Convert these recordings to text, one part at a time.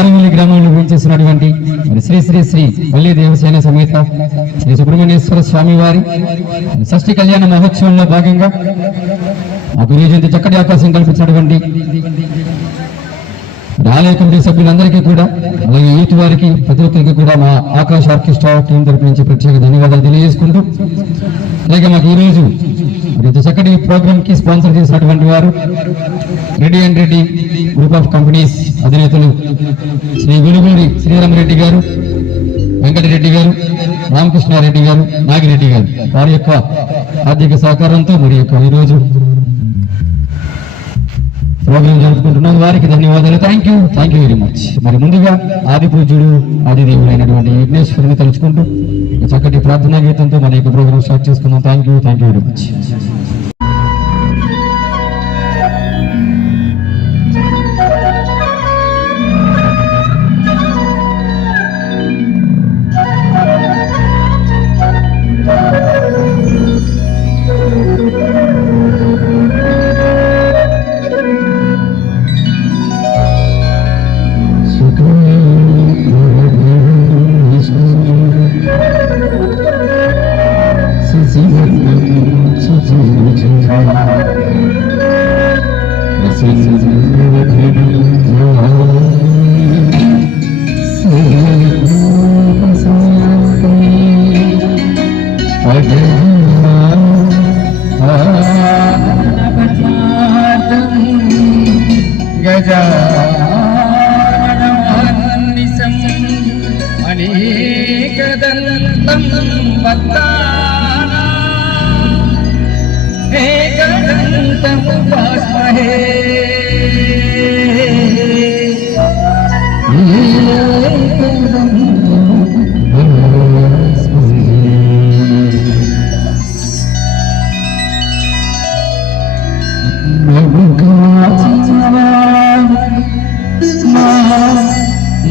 నారవల్లి గ్రామంలో వేంచేసినటువంటి శ్రీ శ్రీ శ్రీ వల్లి దేవసేన సమేత శ్రీ సుబ్రహ్మణ్యేశ్వర స్వామి వారి షష్ఠి కళ్యాణ మహోత్సవంలో భాగంగా ఆ గురుజీ ఇంత చక్కటి అవకాశం కల్పించినటువంటి ఆలయ కమిటీ సభ్యులందరికీ కూడా, అలాగే యూత్ వారికి, ప్రతి ఒక్కరికి కూడా మా ఆకాశ ఆర్కెస్ట్రా టీం తరపు నుంచి ప్రత్యేక ధన్యవాదాలు తెలియజేసుకుంటూ, అలాగే మాకు ఈరోజు ఇంత చక్కటి ప్రోగ్రామ్ కి స్పాన్సర్ చేసినటువంటి వారు Reddy and Reddy group of companies అధినేతలు శ్రీ గురుగూరి శ్రీరామరెడ్డి గారు, వెంకటరెడ్డి గారు, రామకృష్ణారెడ్డి గారు, నాగిరెడ్డి గారు, వారి యొక్క ఆర్థిక సహకారంతో మరి యొక్క ఈరోజు ప్రోగ్రాం జరుపుకుంటున్నాం. వారికి ధన్యవాదాలు. Thank you very much. మరి ముందుగా ఆది పూజ్యుడు ఆదిదేవుడైనటువంటి విఘ్నేశ్వరుని తలుచుకుంటూ చక్కటి ప్రార్థనా గీతంతో మన యొక్క ప్రోగ్రాం స్టార్ట్ చేసుకుందాం. Thank you very much.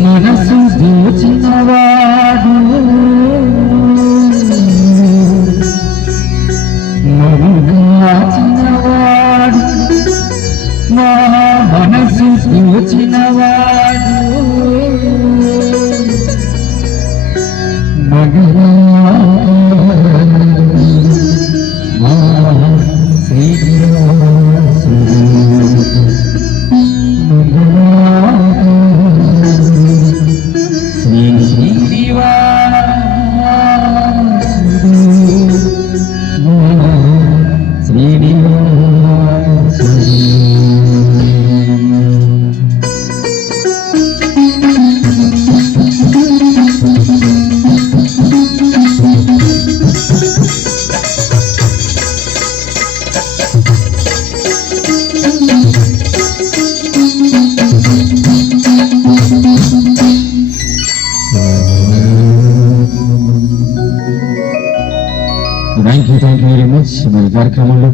మనసు దోచినవాడు మరుగాచినవాడు మా మనసు దోచినవాడు మగరా మా థ్యాంక్ యూ వెరీ మచ్. మరి కార్యక్రమంలో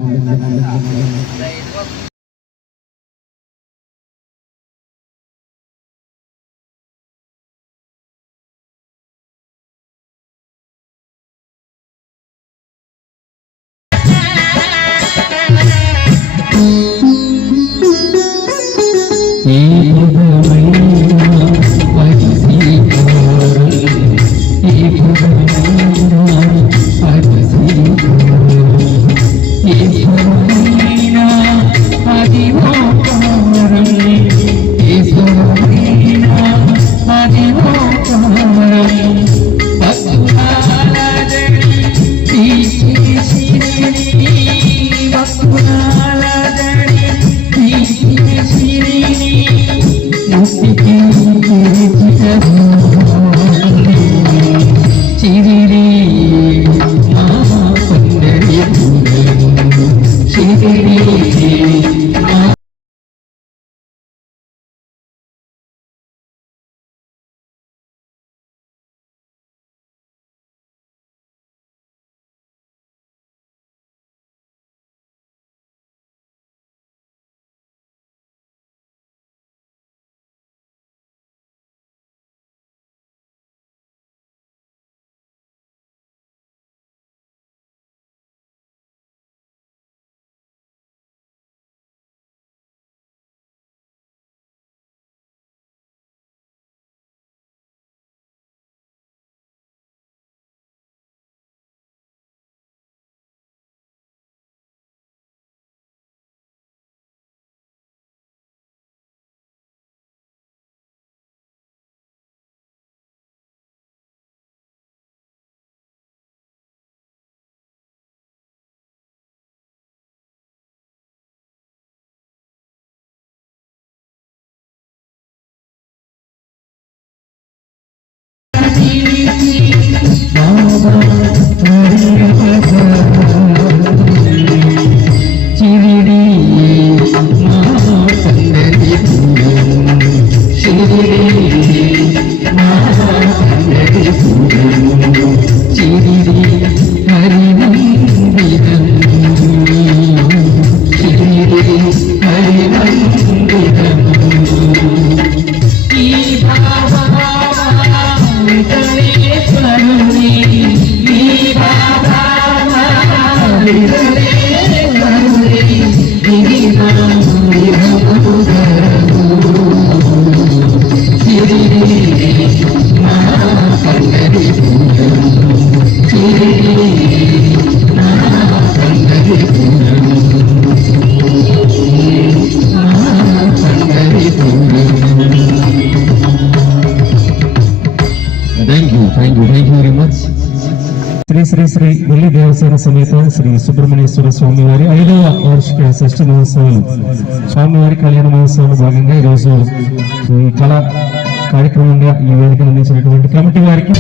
Thank you very much. Shri Shri Shri Delhi Devasena సమేత శ్రీ సుబ్రహ్మణ్యేశ్వర స్వామి వారి 5వ వార్షిక షష్ఠి మహోత్సవాలు స్వామివారి కళ్యాణ మహోత్సవంలో భాగంగా ఈరోజు ఈ కళా కార్యక్రమంగా ఈ వేదికను అందించినటువంటి కమిటీ వారికి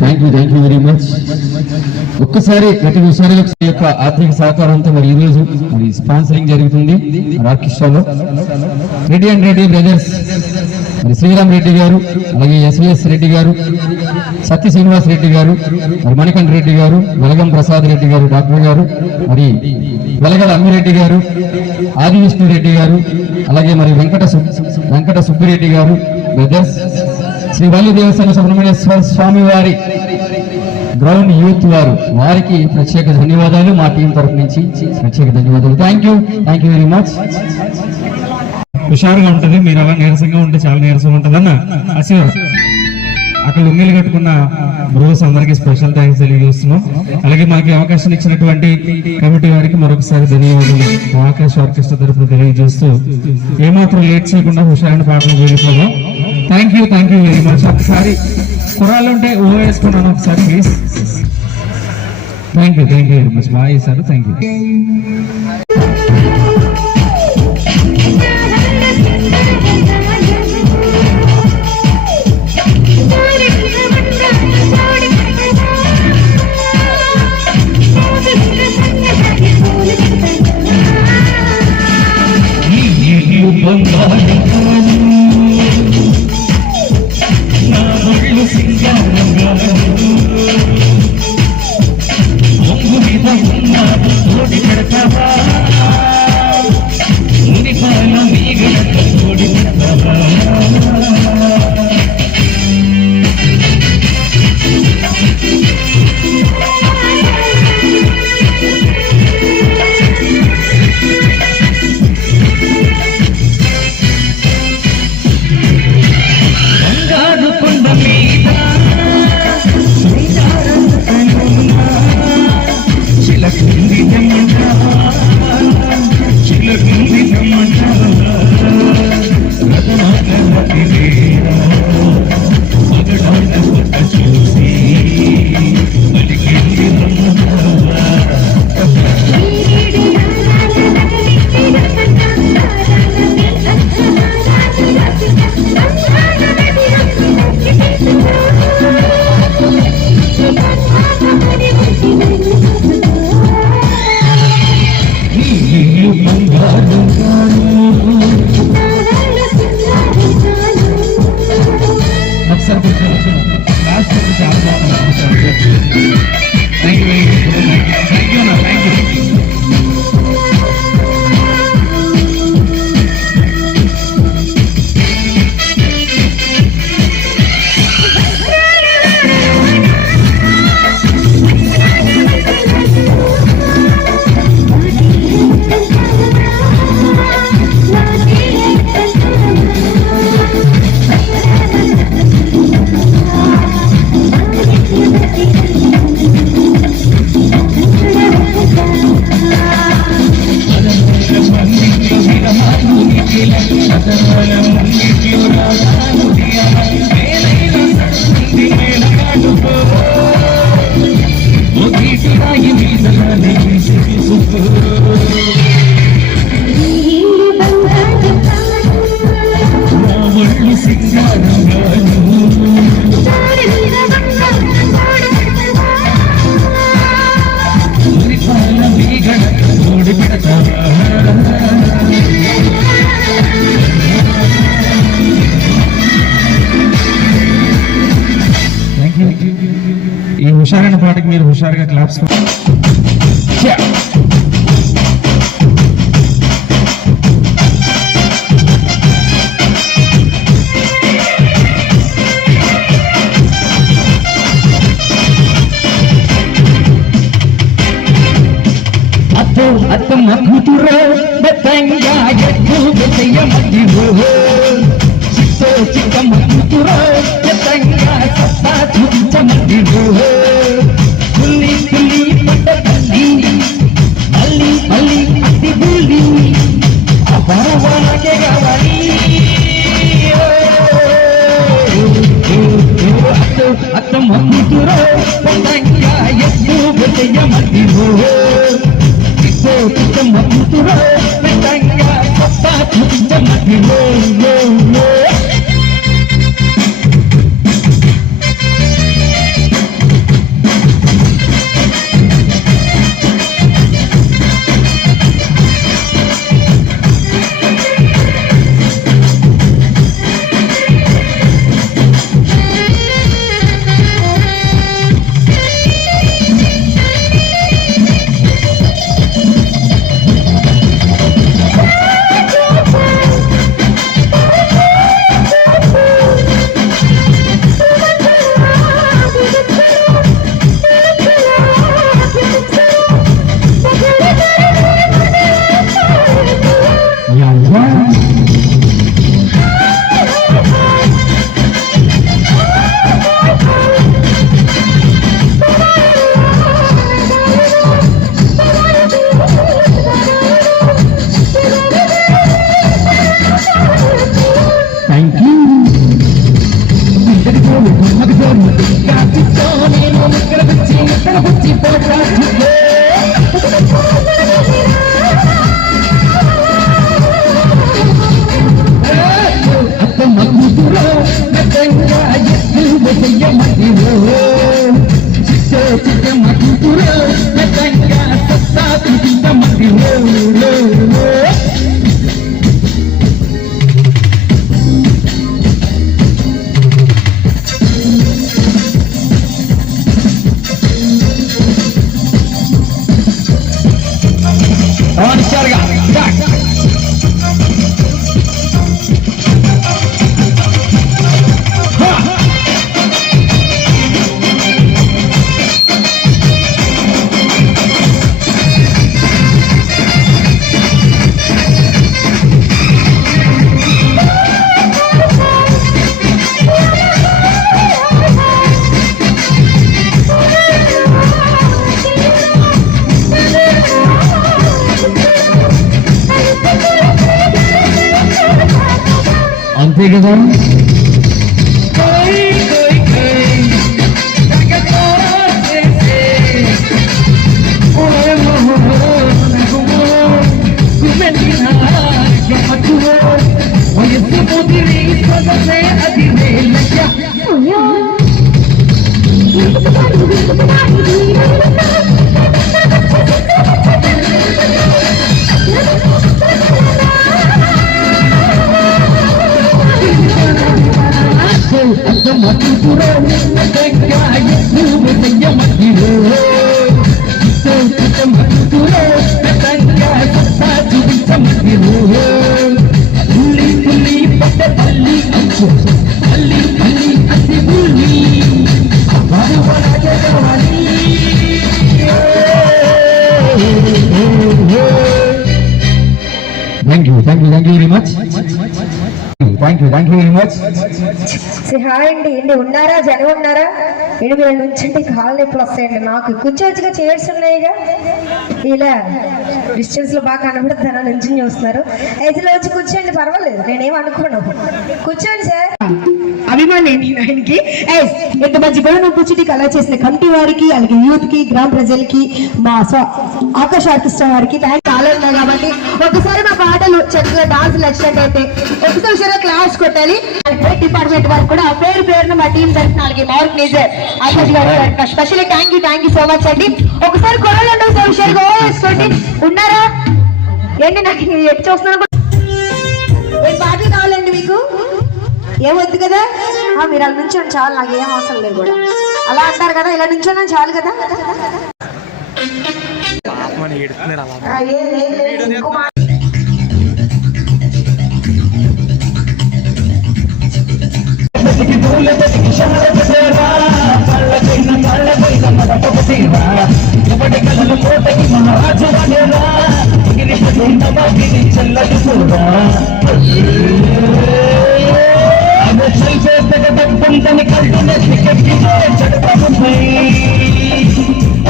థ్యాంక్ యూ వెరీ మచ్. ఒక్కసారి ప్రతి ఒకసారి యొక్క ఆర్థిక సహకారంతో మరి ఈ రోజు మరి స్పాన్సరింగ్ జరుగుతుంది ఆర్కెస్ట్రాలో. రెడ్డి అండ్ రెడ్డి బ్రదర్స్ మరి శ్రీరామ్ రెడ్డి గారు, అలాగే ఎస్విఎస్ రెడ్డి గారు, సత్య శ్రీనివాస్ రెడ్డి గారు, మరి మణికంఠ రెడ్డి గారు, వెలగం ప్రసాద్ రెడ్డి గారు డాక్టర్ గారు, మరి వెలగల అమ్మిరెడ్డి గారు, ఆది విష్ణు రెడ్డి గారు, అలాగే మరి వెంకట సుబ్బిరెడ్డి గారు బ్రదర్స్, శ్రీ వల్లి దేవస్థాన సుబ్రహ్మణ్యేశ్వర స్వామి వారి గ్రౌండ్ యూత్ వారికి ప్రత్యేక ధన్యవాదాలు. మా టీం తరఫు నుంచి ప్రత్యేక ధన్యవాదాలు. Thank you very much. హుషారుగా ఉంటది, మీరు అలా నీరసంగా ఉంటే చాలా నీరసంగా ఉంటది అన్న అశివర్. అక్కడ లుంగిలు కట్టుకున్న బ్రోస్ అందరికీ స్పెషల్ థ్యాంక్స్ తెలియజేస్తున్నాం. అలాగే మాకు అవకాశం ఇచ్చినటువంటి కమిటీ వారికి మరొకసారి ధన్యవాదాలు ఆకాశ్ ఆర్కెస్ట్రా తరఫున తెలియజేస్తూ ఏమాత్రం లేట్ చేయకుండా హుషారైన పాటలు వెళ్ళిపోదాం. Thank you very much. ఒకసారి కుర్రాళ్ళు ఉంటే ఓ వేసుకున్నాను ఒకసారి please. Thank you very much. బాగా చేశారు. Thank you. Thank you. ఒకసారి కూర్చోండి. లాస్ట్ చాలా బాగుంది. థ్యాంక్ యూ థ్యాంక్ యూ అన్న థ్యాంక్ యూ. ఈ హుషారైన పాటకి మీరు హుషారుగా క్లాప్స్ అత్తమ్మ కూతురో బెత్తంగా ఎద్దు బెత్తయ్య మధ్యలో చిక్కమ్మ కూతురో బెత్తంగా సత్తా చూపించ మధ్యలో పుల్లి పుల్లి పట్ట తల్లి మళ్ళీ మళ్ళీ అతి బుల్లి ఆ బావాకే కావాలి అత్తమ్మ కూతురో బెత్తంగా ఎద్దు బెత్తయ్య మధ్యలో చిక్కమ్మ కూతురో బెత్తంగా సత్తా చూపించ మధ్యలో అంతే కదా. అత్తమ్మ కూతురో టెంకాయ నువ్వు చెయ్యమట్టిరో అత్తమ్మ కూతురో టెంకాయ సత్తా చూపించమట్టిరో పుల్లి పుల్లి పట్ట పల్లి అంచు పల్లి పల్లి అతి పుల్లి వాడు వరాగే కావాలి Thank you very much. Thank you very much. Hi అండి ఏంటి ఉన్నారా జనం ఉన్నారా ఏంటి మీరు నుంచండి కాళ్ళు నొప్పులు వస్తాయండి నాకు కూర్చోవచ్చుగా చైర్స్ ఉన్నాయిగా ఇలా డిస్టెన్స్ లో బాగా కనబడుతున్నా నుంచి చూస్తున్నారు అయితే వచ్చి కూర్చోండి పర్వాలేదు నేనేం అనుకోను కూర్చోండి సార్ అభిమాని నేను ఆయనకి ఇంత మంచి గొడవ కూర్చుని కళ చేసిన కమిటీ వారికి అలాగే యూత్ కి గ్రామ ప్రజలకి మా ఆకాశ ఆర్కెస్ట్రా వారికి చాలా ఉన్నాయి కాబట్టి ఒకసారి మా పాటలు చక్కగా డాన్స్ నచ్చినట్టయితే ఒకసారి క్లాస్ కొట్టాలి డిపార్ట్మెంట్ వారికి కూడా పేరు పేరున మా టీం తరఫున అలాగే మార్క్ నేజర్ ఆకాశ్ గారు specially thank you so much అండి ఒకసారి కొరలు ఉండవు సార్ హుషారుగా వేసుకోండి ఉన్నారా ఏంటి నాకు ఎట్టి చూస్తున్నాను ఏం పాటలు కావాలండి మీకు ఏమొద్దు కదా మీరు అలా నుంచోండి చాలు నాకు ఏం అవసరం లేదు కూడా అలా అంటారు కదా ఇలా నుంచోనా చాలు కదా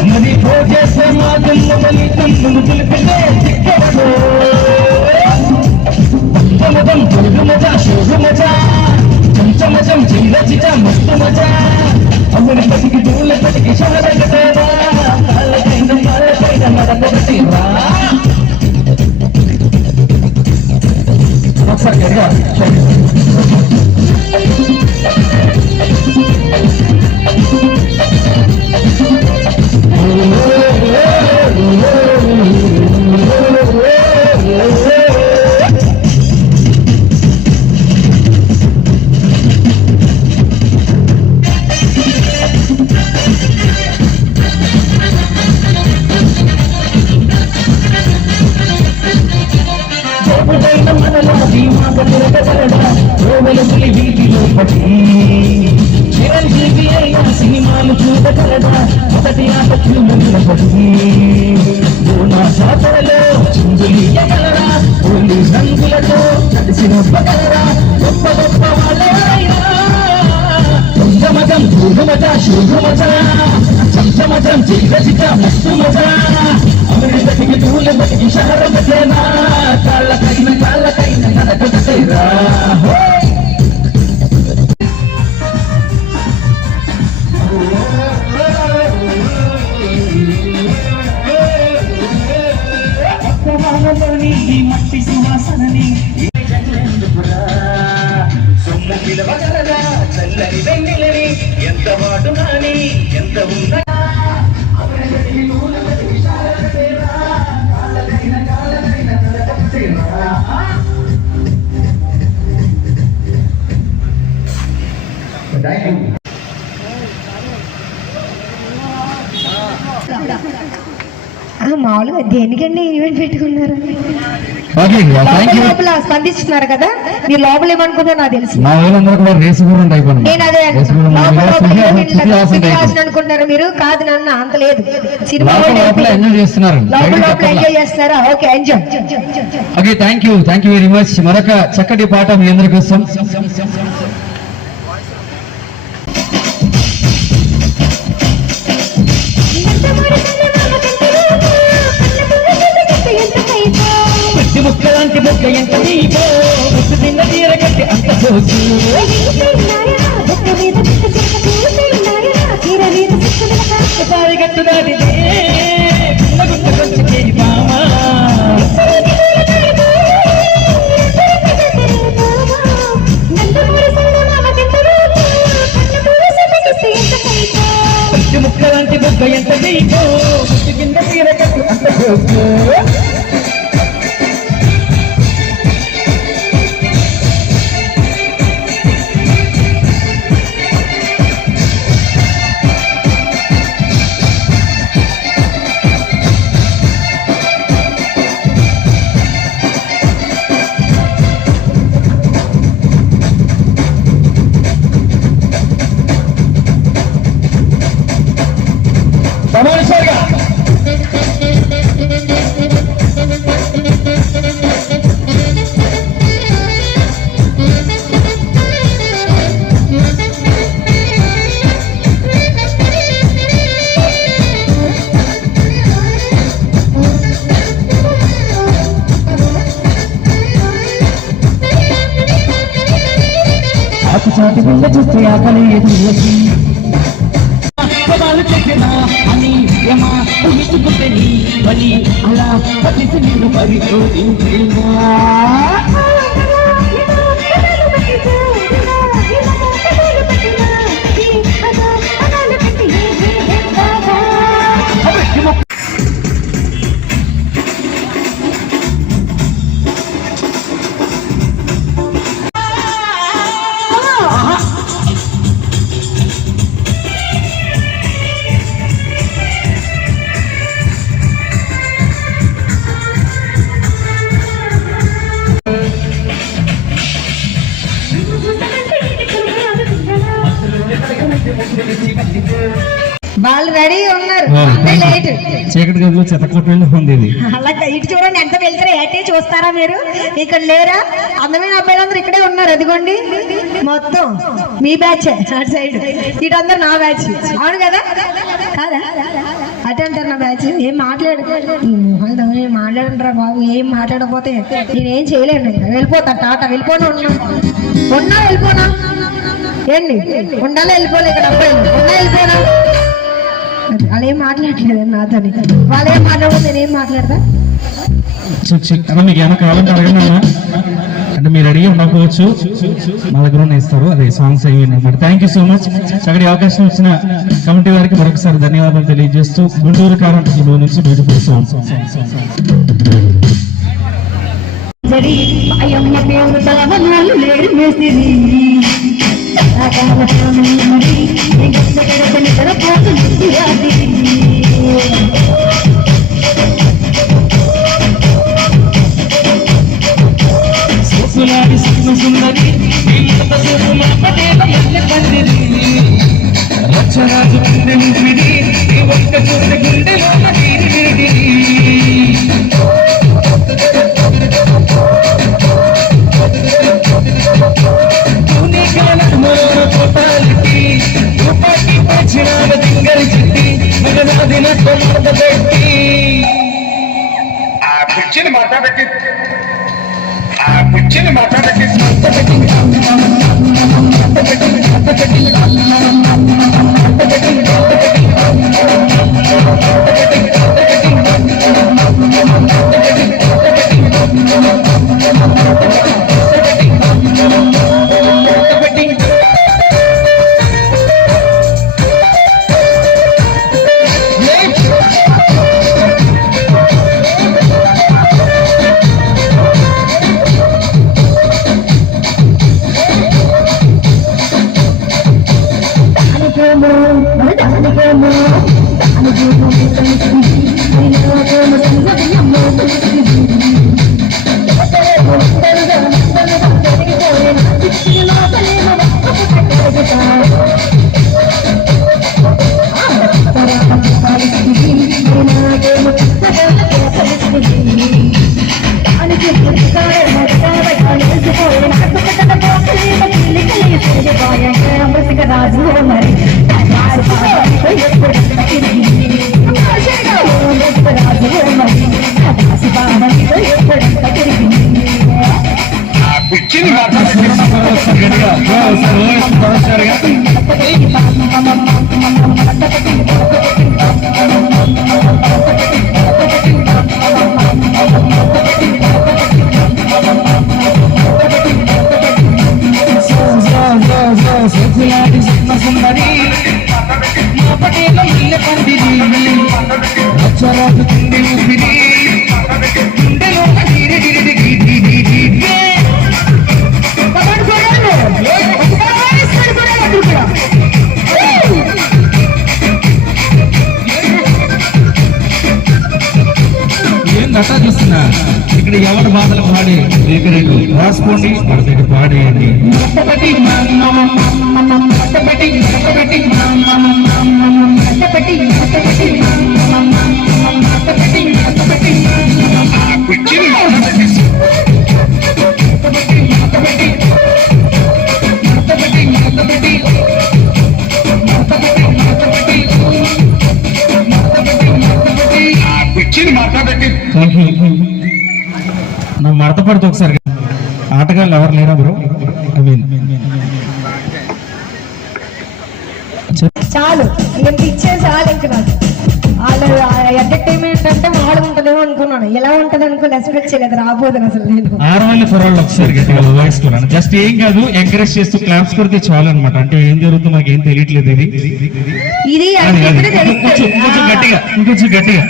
మరి భోజేసే మాటలు తమ్ముడు పిలిపితే చిక్కవడు మదం పొరుగు మజా శోభు మజా చంచమజం చిల్లచిట మస్తు మజా అమ్మని పటికి దూల పటికి షహరగతేరా కాళ్ళకైన మరొకటిరా ఒకసారి గట్టిగా చిరంజీవి అయిన సినిమాలు చూడగలదా మొదటి ఆటలు మొదలపడి నా జాతరలో చిందులియగలరా ఓన్లీ రంగులతో కలిసి నొప్పగలరా గొప్ప గొప్ప వాళ్ళైనా కొంగమజం భూగమజ శోభమజ చంచమజం చిరచిట మస్తు మజా అమరి బతికి తూల బతికి షహరమజనా కాళ్ళకైన నడకటైరా ఈ మట్టి సువాసనని సొమ్ము పిలవగలరా చల్లని వెన్నెలని ఎంత వాటు కానీ ఎంత ఉందా మామూలుగా దేనికండి ఈవెంట్ పెట్టుకున్నారు స్పందిస్తున్నారు కదా మీరు లోపల ఏమనుకున్నారు నాకు తెలుసు నేను అదే అనుకుంటున్నారు మీరు కాదు నన్ను అంత లేదు సినిమా ఎంజాయ్ చేస్తున్నారు లోపల ఎంజాయ్ చేస్తున్నారా okay enjoy okay thank you very much మరొక చక్కటి పాట మీ అందరి కోసం ముక్కలాంటి బొక్క ఎంత నీకో ముద్దు తిన్న తీర కట్టి అంత సోకు గట్టు దాటితే గుట్ట కొంచెం చేయి బామా ముక్కలాంటి బొక్క ఎంత నీకో ముద్దు కింద తీర కట్టి అంత సోకు ఆకు చాటి గుండ చూస్తే ఆకలి ఎదురు పదాలు చెప్పినా అని యమా ఊహించుకుంటే నీ బలి అలా పలిసి నేను పరిశోధించినా వాళ్ళు రెడీ ఉన్నారు లేట్ చీకటి గదిలో చెత్తకొట్టండి ఉంది ఇది. అలా ఇటు చూడండి ఎంత వెళ్తారో ఏటే చూస్తారా మీరు ఇక్కడ లేరా అందమైన అబ్బాయిలందరూ ఇక్కడే ఉన్నారు అదిగోండి మొత్తం మీ బ్యాచ్ అటు సైడ్ ఇటందరూ నా బ్యాచ్ అవును కదా కాదా అటే అంటారు నా బ్యాచ్ ఏం మాట్లాడంటారా బాబు ఏం మాట్లాడకపోతే నేనేం చేయలేను వెళ్ళిపోతా టాటా వెళ్ళిపోనా ఉన్నా వెళ్ళిపోనా ఏంటి ఉండాలి వెళ్ళిపోలే ఇక్కడ అబ్బాయిలు ఉన్నా వెళ్ళిపోనా వాళ్ళు ఏం మాట్లాడలేదు నాతోని వాళ్ళు ఏం మాట్లాడదు నేనేం మాట్లాడతా అన్న మీకు ఏమైనా కావాలంటే అడగండి అన్న. అంటే మీరు రెడీ ఉండకపోవచ్చు, మా దగ్గర ఉన్న ఇస్తారు, అదే సాంగ్స్ అయ్యి అనమాట. Thank you so much. చక్కటి అవకాశం ఇచ్చిన కమిటీ వారికి మరొకసారి ధన్యవాదాలు తెలియజేస్తూ గుంటూరు కారం నుంచి బ్యూటిఫుల్ సాంగ్స్. రక్షరాజు ఒక్క చూస్తే గుండెలో కూర్చొని మాట్లాడకి చూస్తున్నా ఇక్కడ ఎవరి బాధలు పాడి రెండు రాసుకోండి, వాళ్ళ దగ్గర పాడేయండి. నా మడత పడుతూ ఒకసారి ఆటగాళ్ళు ఎవరు లేరా బ్రో? ఐ మీన్ చాలు ఎంత ఇచ్చే చాలు ఇంక నాకు వాళ్ళు ఎంటర్టైన్మెంట్ అంటే మాడు ఉంటుందేమో అనుకున్నాను, ఎలా ఉంటది అనుకుని ఎక్స్పెక్ట్ చేయలేదు, రాబోదని అసలు నేను. ఆడవాళ్ళ కుర్రాళ్ళు ఒకసారి గట్టిగా వాయిస్తున్నాను. జస్ట్ ఏం కాదు, ఎంకరేజ్ చేస్తూ క్లాప్స్ కొడితే చాలు అనమాట. అంటే ఏం జరుగుతుందో మాకు ఏం తెలియట్లేదు. ఇది ఇంకొంచెం గట్టిగా, ఇంకొంచెం గట్టిగా,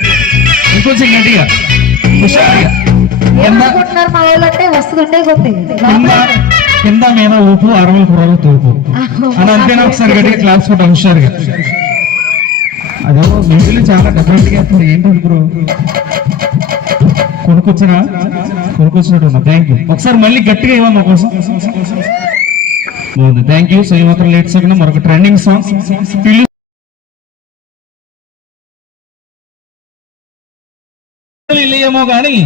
ఇంకొంచెం గట్టిగా, హుషారుగా. ఏమనుకుంటున్నారు మా వాళ్ళు అంటే వస్తుందంటే కొద్ది కింద మీద ఊపు, ఆడవాళ్ళ కుర్రాళ్ళు తోపు అని అంతేనా? ఒకసారి గట్టిగా క్లాప్స్ కొట్టాం హుషారుగా. అదో మీరు చాలా డెఫరెంట్ గా వేస్తారు. ఏంటి బ్రో కొనుక్కొచ్చినట్టు ఉన్నా. Thank you. ఒకసారి మళ్ళీ గట్టిగా ఇవ్వండి మా కోసం. బాగుంది, థ్యాంక్ యూ. సో ఈ మాత్రం లేట్ సెకండ్ మరొక ట్రెండింగ్ సాంగ్ ఏమో కానీ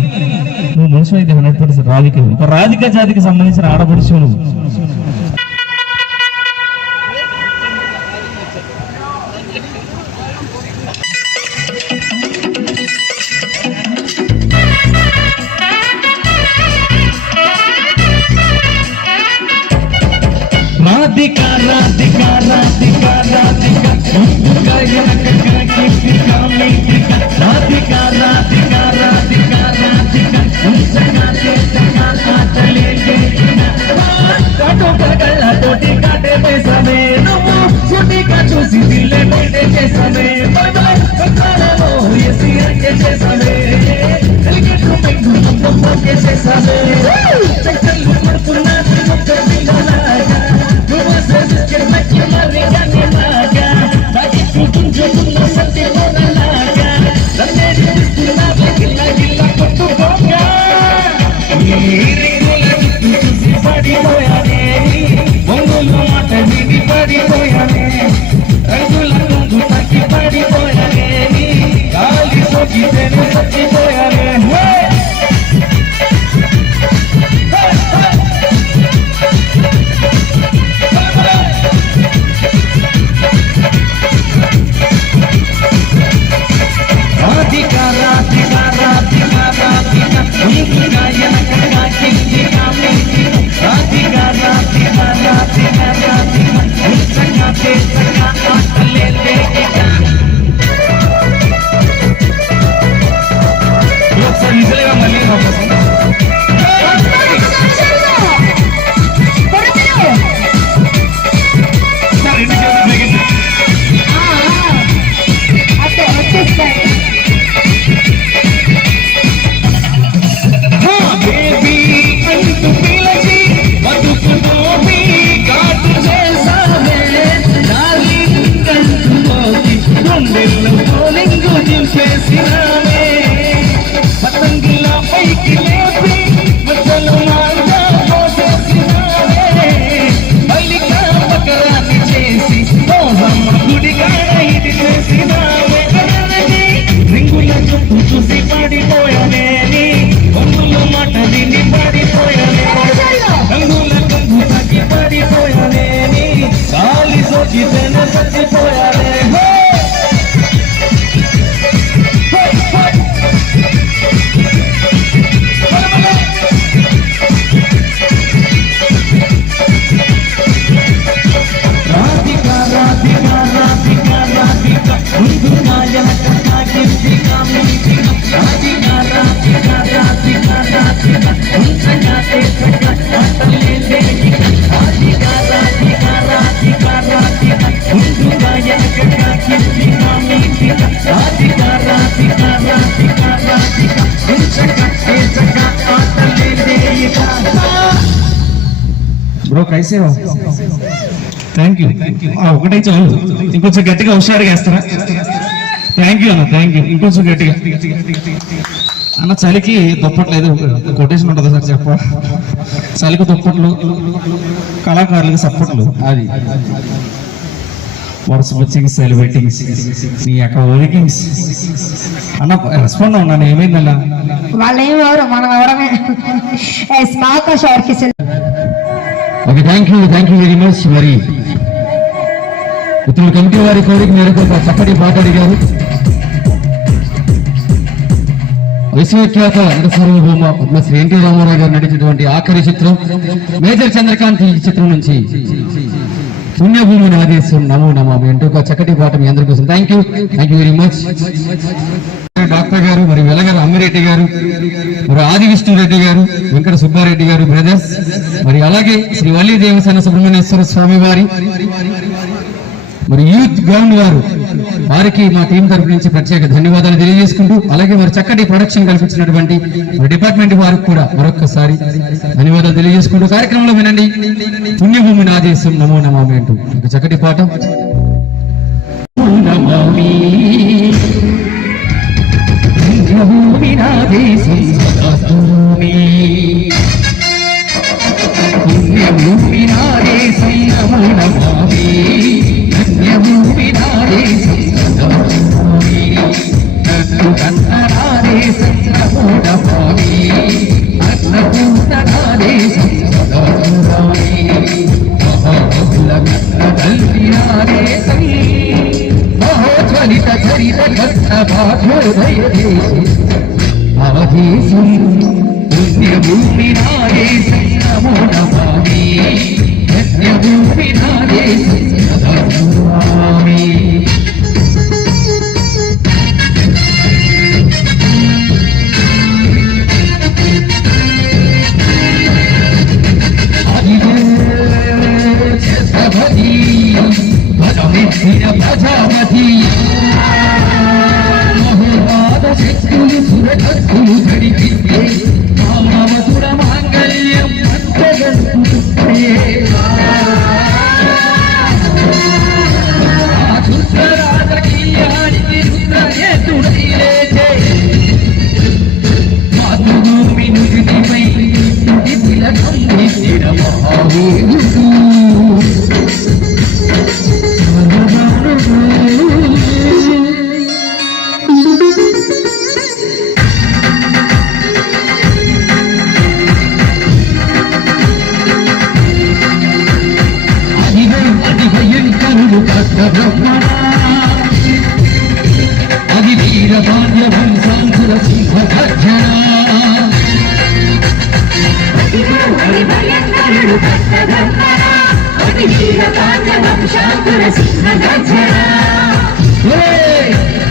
నువ్వు మనిషి అయితే 100% రాధిక. ఒక రాధిక జాతికి సంబంధించిన ఆడపడుచు నువ్వు. రాధిక రాధిక రాధిక రాధిక రాధిక రాధిక రాధిక రాధిక కాటోటి కాటే చేసమే నువ్వు సుటిగా చూసి దిల్లే బయటే చేసమే ఎసి అంటే చేసమే క్రికెట్ మెంగు నమ్మకే చేసమే చక్కలు పడుతున్నా బ్రో కైసే థ్యాంక్ యూ. ఒకటే చాలు, ఇంకొంచెం గట్టిగా హుషారుగా వేస్తారా? థ్యాంక్ యూ అన్న, థ్యాంక్ యూ. ఇంకొంచెం గట్టిగా అన్న. చలికి దుప్పట్లేదు, కొటేషన్ ఉంటుంది సార్ చెప్ప. చలికి దుప్పట్లు, కళాకారులకు సప్పట్లు. అది వాట్స్ వాచింగ్ సెలబ్రేటింగ్ నీ యొక్క వర్కింగ్స్ అన్న. రెస్పాండ్ ఉన్నాను, ఏమైందన్నా? వాళ్ళు ఏమి ఎవరు, మనం ఎవరమే. Okay, thank you very much. మరి ఇతరుల కమిటీ వారి కోరిక మేరకు ఒక చక్కటి పాట అడిగారు. విశ్వవిఖ్యాత నట సార్వభౌమ పద్మశ్రీ ఎన్టీ రామారావు గారు నటించినటువంటి ఆఖరి చిత్రం మేజర్ చంద్రకాంత్ ఈ చిత్రం నుంచి పుణ్యభూమిని ఆదేశం నమో నమామి అంటూ ఒక చక్కటి పాట మీ అందరి కోసం thank you very much. Doctor గారు మరి వెలగర అమ్మిరెడ్డి గారు మరి ఆది విష్ణురెడ్డి గారు వెంకట సుబ్బారెడ్డి గారు బ్రదర్స్ మరి అలాగే శ్రీ వల్లి దేవసేన సుబ్రహ్మణ్యేశ్వర స్వామి వారి మరి యూత్ గ్రౌండ్ వారికి మా టీం తరపు నుంచి ప్రత్యేక ధన్యవాదాలు తెలియజేసుకుంటూ అలాగే మరి చక్కటి ప్రొడక్షన్ కల్పించినటువంటి డిపార్ట్మెంట్ వారికి కూడా మరొకసారి ధన్యవాదాలు తెలియజేసుకుంటూ కార్యక్రమంలో వినండి పుణ్యభూమిని ఆదేశం నమో నమామి అంటూ ఒక చక్కటి పాట.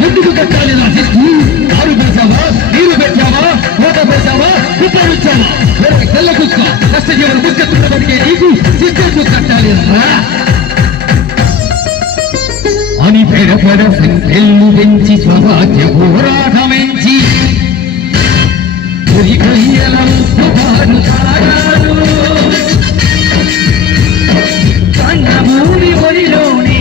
ఎందుకు పెట్టాలి నా సిస్టు? ఆరు పెంచావా, నీరు పెట్టావా, మూట పెట్టావా, కుక్కలు ఇచ్చావా? తెల్ల కుక్క కష్టజీవులు ముఖ్యత్తున్న బతికే నీకు సిద్ధెందుకు కట్టాలి అని పెడపడ సంఖ్యలు పెంచి స్వభాగ్య పోరాటమెంచి కన్నమూరి ఒడిలోనే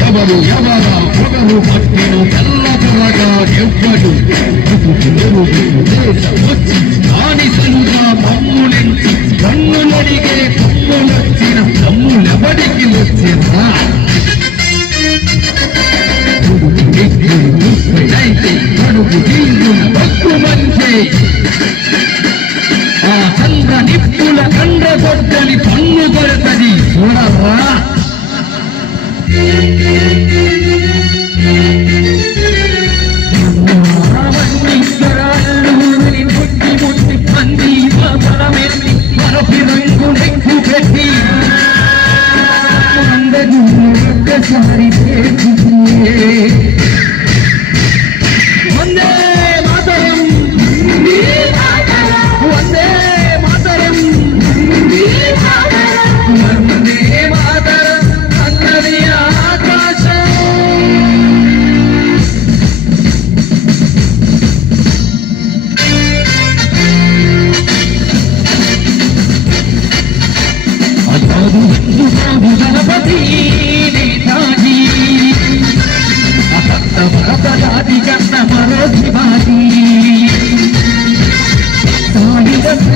ఎవరు ఎవరా పొగలు పట్టెను తెల్లగా ఎవ్వడు వచ్చి బానిసలుగా మమ్ములెంచి కన్నులడిగే కొమ్ములొచ్చిన తమ్ములెవడికి వచ్చినా కడుపు తీర్చున భక్తు మంచి ఆ చంద్ర నిప్పుల కండ కొట్టని పన్ను కొరతది చూడరా ముట్టి ముట్టి పంది బలమెత్తి మరొక రంగు నెక్కు పెట్టి అందరూ ఒక్కసారి వందే మాతరం వందే మాతరం వందే మాతరం అన్నది ఆకాశం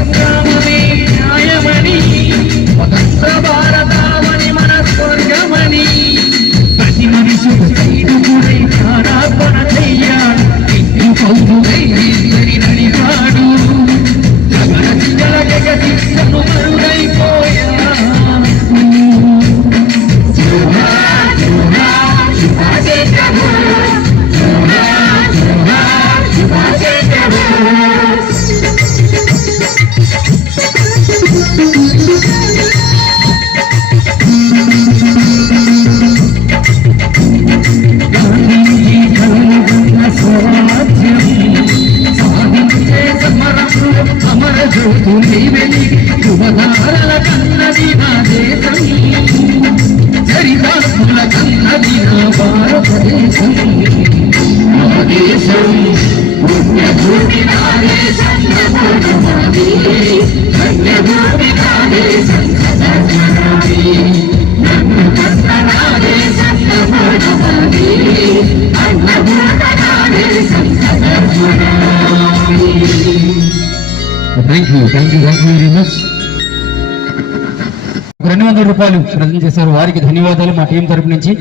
సంగ్రామమే న్యాయమని స్వతంత్ర భారతావని మన స్వర్గమని ప్రతి మనిషి సైనికుడై ప్రాణార్పణ చెయ్యాలి ఇంటి పౌరుడై నిన్నని నడిపాడు జగన జగతిష్టను మరుడైపోయా అమర జ్యోతు నీవెలి యువధారల కన్నది నా దేశం చరితాత్ముల కన్నది నా భారతదేశం నా దేశం పుణ్యభూమి నా దేశం నమోనమామి ధన్యభూమి నా దేశం సదాత్మనామి నన్ను కన్న నా దేశం నమోనమామి అన్నభూత నా దేశం సదాత్మనామి. Thank you very much. 200 రూపాయలు ప్రజెంట్ చేశారు, వారికి ధన్యవాదాలు మా టీం తరపు నుంచి.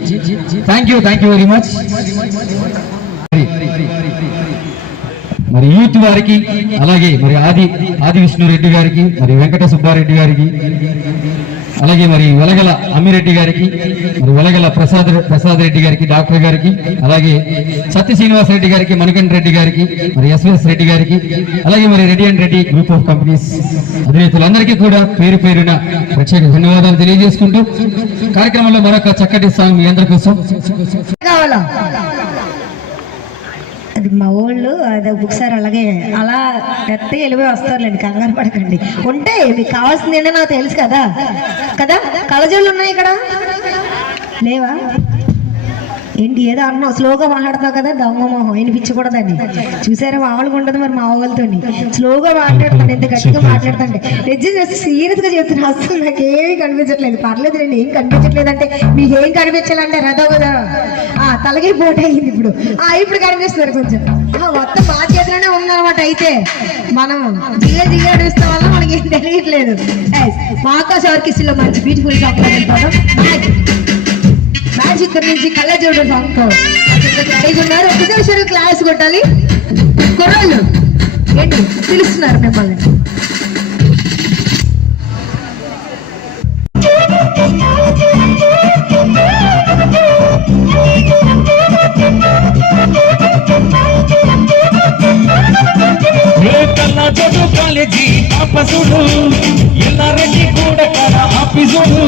Thank you very much. మరి యూత్ వారికి, అలాగే మరి ఆది విష్ణురెడ్డి గారికి, మరి వెంకట సుబ్బారెడ్డి గారికి, అలాగే మరి వెలగల అమ్మిరెడ్డి గారికి, మరి వెలగల ప్రసాద్ రెడ్డి గారికి, డాక్టర్ గారికి, అలాగే సత్య శ్రీనివాస్ రెడ్డి గారికి, మణికంఠ రెడ్డి గారికి, మరి ఎస్విఎస్ రెడ్డి గారికి, అలాగే మరి Reddy and Reddy group of companies అధినేతలందరికీ కూడా పేరు పేరున ప్రత్యేక ధన్యవాదాలు తెలియజేసుకుంటూ కార్యక్రమంలో మరొక చక్కటి సాంగ్ మీ అందరి కోసం. కావాలా అది మా ఊళ్ళు అది ఒకసారి అలాగే అలా ఎత్తే వెళ్ళిపోయి వస్తారులేండి, కంగారు పడకండి. ఉంటే మీకు కావాల్సింది ఏంటో నాకు తెలుసు కదా కదా కళ్ళజోళ్ళు ఉన్నాయి ఇక్కడ లేవా ఏంటి? ఏదో అన్నావు, స్లోగా మాట్లాడుతావు కదా, దొంగ మొహం వినిపించకూడదని. చూసారా మామూలుగా ఉండదు మరి మా వాళ్ళతో స్లోగా మాట్లాడుతాను, ఎంత గట్టిగా మాట్లాడుతుంటే. నిజంగా సీరియస్ గా చెప్తున్నా, అసలు నాకు ఏమీ కనిపించట్లేదు. పర్లేదు రండి, ఏం కనిపించట్లేదు అంటే మీకు ఏం కనిపించాలంటే రథం కదా తలగే పోటీ అయింది. ఇప్పుడు కనిపిస్తున్నారు కొంచెం. మొత్తం మా చేతిలోనే ఉందన్నమాట. అయితే మనం దిగే అనిపిస్తాం వల్ల మనకి ఏం తెలియట్లేదు. మా ఆకాశ ఆర్కెస్ట్రాలో మంచి బ్యూటిఫుల్ సాంగ్ మ్యాజిక్ నుంచి కళ్ళజోడు సాంగ్ ఉన్నారు. ఒకసారి క్లాస్ కొట్టాలి. కుర్రాళ్ళు ఏంటి పిలుస్తున్నారు మిమ్మల్ని. కళ్ళజోడు కాలేజీ ఆపసుడు ఎల్లారెడ్డి కూడా కళ ఆఫీసుడు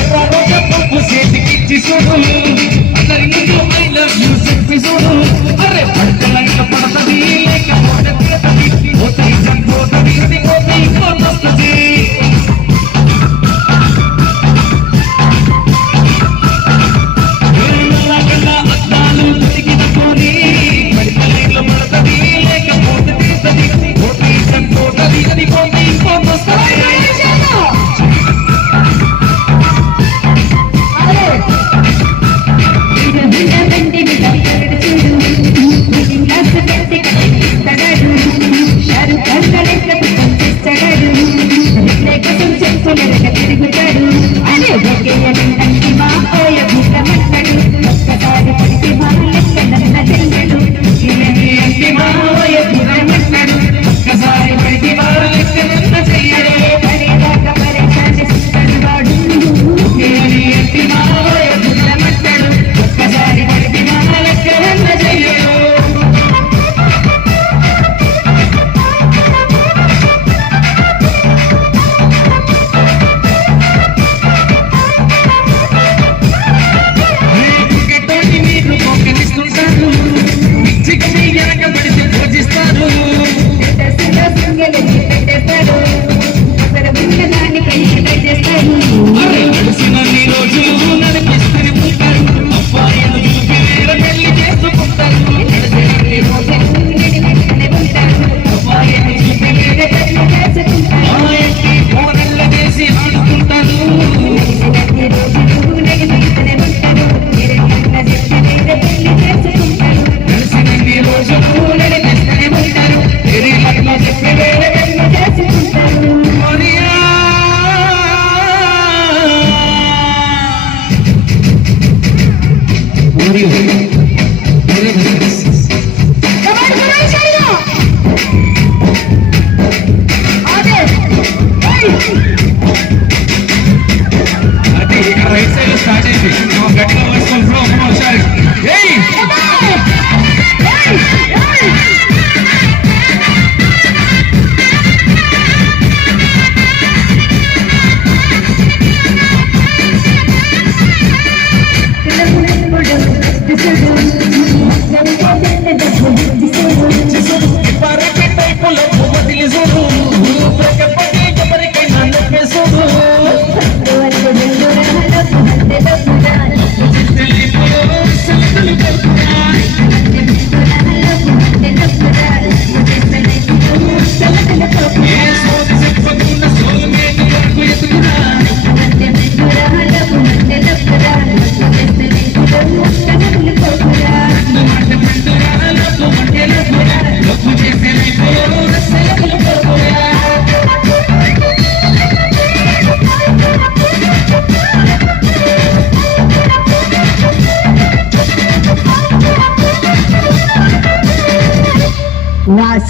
ఎర్ర రోజ పప్పు చేతికిచ్చి చూడు అందరి ముందు ఐ లవ్ యూ చెప్పి చూడు. అరే పడకలైన పడతది లేకపోతే పోతాయి చనిపోతుంది వస్తుంది. అద్దాలు దొరికిన కోరి పడకలైన పడతది లేకపోతే పోతాయి చనిపోతుంది అది పోతాయి వస్తుంది. Thank you.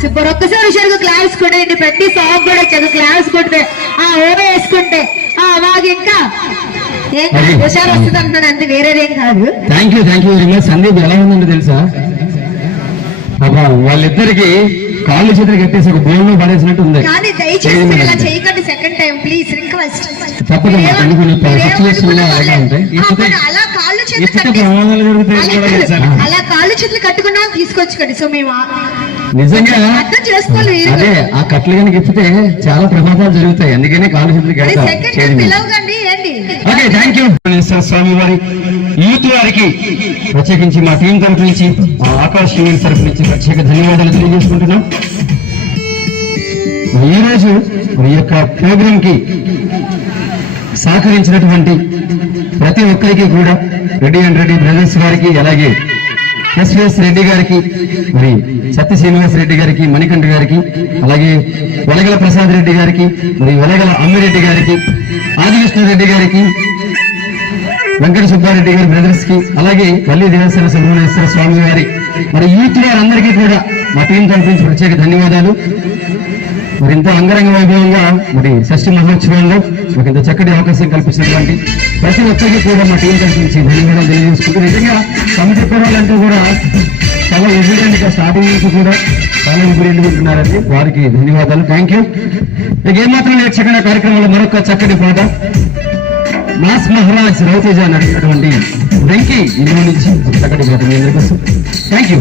సూపర్. ఒక్కసారి హుషారుగా క్లాస్ కొట్టండి. ప్రతి సాంగ్ కూడా చదువు క్లాస్ కొడితే ఓ వేసుకుంటే మాకు ఇంకా ఏం హుషారు వస్తుంది అంటున్నాను, అంతే వేరేదేం కాదు. Thank you very much. Sandeep ఎలా ఉందండి తెలుసా, వాళ్ళిద్దరికి కాళ్ళు చేతులు కట్టేసి ఒక బోన్లో పడేసినట్టు ఉంది. కానీ దయచేసి ఇలా చేయకండి సెకండ్ టైం ప్లీజ్, రిక్వెస్ట్. తప్పకుండా అలాగే ఉంటాయి. అలా కాళ్ళు చేతులు ప్రమాదాలు జరుగుతాయి కూడా తెలుసా? అలా కాళ్ళు చేతులు కట్టుకున్నా తీసుకొచ్చుకోండి. సో మేము నిజంగా అర్థం చేసుకోవాలి. అదే ఆ కట్లు కనుక ఇప్పితే చాలా ప్రమాదాలు జరుగుతాయి, అందుకనే కాళ్ళు చేతులు కడతారు. సెకండ్ టైం పిలవకండి ఏంటి. Okay thank you. స్వామి వారి యూత్ వారికి ప్రత్యేకించి మా టీం తరఫు నుంచి, మా ఆకాశ్ టీం తరఫు నుంచి ప్రత్యేక ధన్యవాదాలు తెలియజేసుకుంటున్నాం. ఈ రోజు ఈ యొక్క ప్రోగ్రామ్ కి సహకరించినటువంటి ప్రతి ఒక్కరికి కూడా రెడ్డి అండ్ రెడ్డి బ్రదర్స్ గారికి, అలాగే ఎస్విఎస్ రెడ్డి గారికి, మరి సత్య శ్రీనివాస్ రెడ్డి గారికి, మణికంఠ గారికి, అలాగే వెలగల ప్రసాద్ రెడ్డి గారికి, మరి వెలగల అమ్మిరెడ్డి గారికి, ఆదికృష్ణ రెడ్డి గారికి, వెంకట సుబ్బారెడ్డి గారి బ్రదర్స్ కి, అలాగే వల్లి దేవస్థాన సుబ్రహ్మణ్యేశ్వర స్వామి గారి మరి యూత్ వారందరికీ కూడా మా టీం తరఫు నుంచి ప్రత్యేక ధన్యవాదాలు. మరి ఇంత అంగరంగ వైభవంగా మరి షష్ఠి మహోత్సవంలో మాకు ఇంత చక్కటి అవకాశం కల్పించినటువంటి ప్రతి ఒక్కరికి కూడా మా టీం తరఫు నుంచి ధన్యవాదాలు తెలియజేసుకుంటూ, నిజంగా కమిటీ పర్వాలంటూ కూడా చాలా ఎవిడెంట్ గా స్టార్టింగ్ నుంచి కూడా చాలా ఎవిడెంట్ ఉంటున్నారండి, వారికి ధన్యవాదాలు. Thank you. ఇక ఏమాత్రం నేర్చకుండా కార్యక్రమంలో మరొక చక్కటి పాట మాస్ మహారాజ్ రవితేజ నడిచినటువంటి వెంకీ ఇందులో నుంచి చక్కటి పాట మీ అందరి కోసం. Thank you.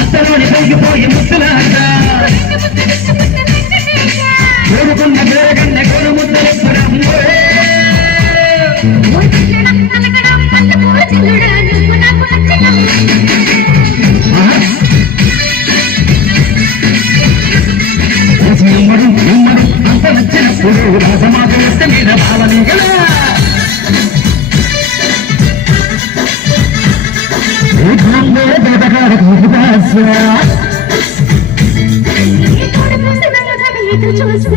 అత్తలోని పొంగిపోయి ముద్దులాట కోరుకున్న పేరగన్న కోరు ముద్దలెప్పడం అంత నచ్చినప్పుడు రాజమాత మీద భావని గల చూస్తే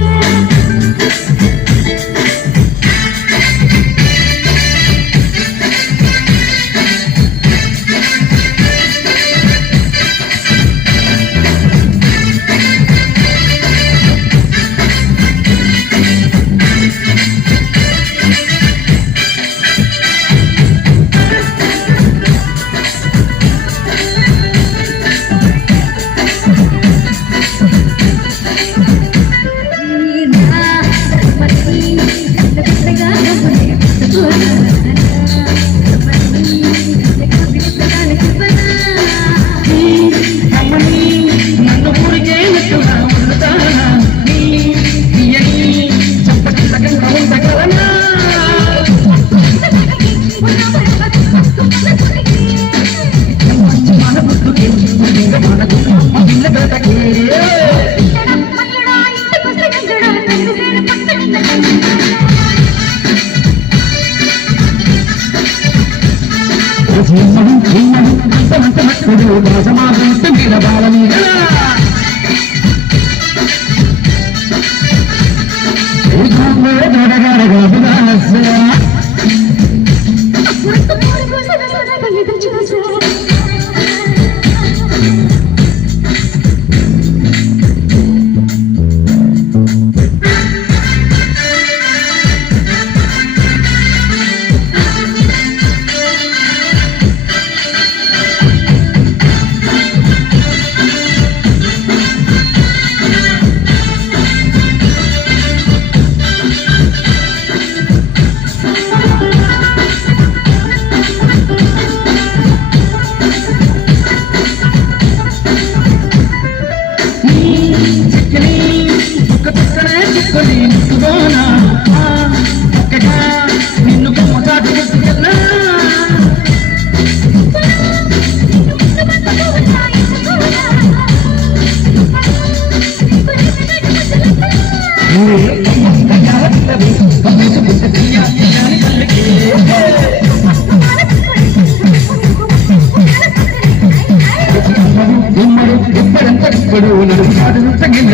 ఉమ్మడు ఎప్పుడంత ఇప్పుడు నడుపు తగిన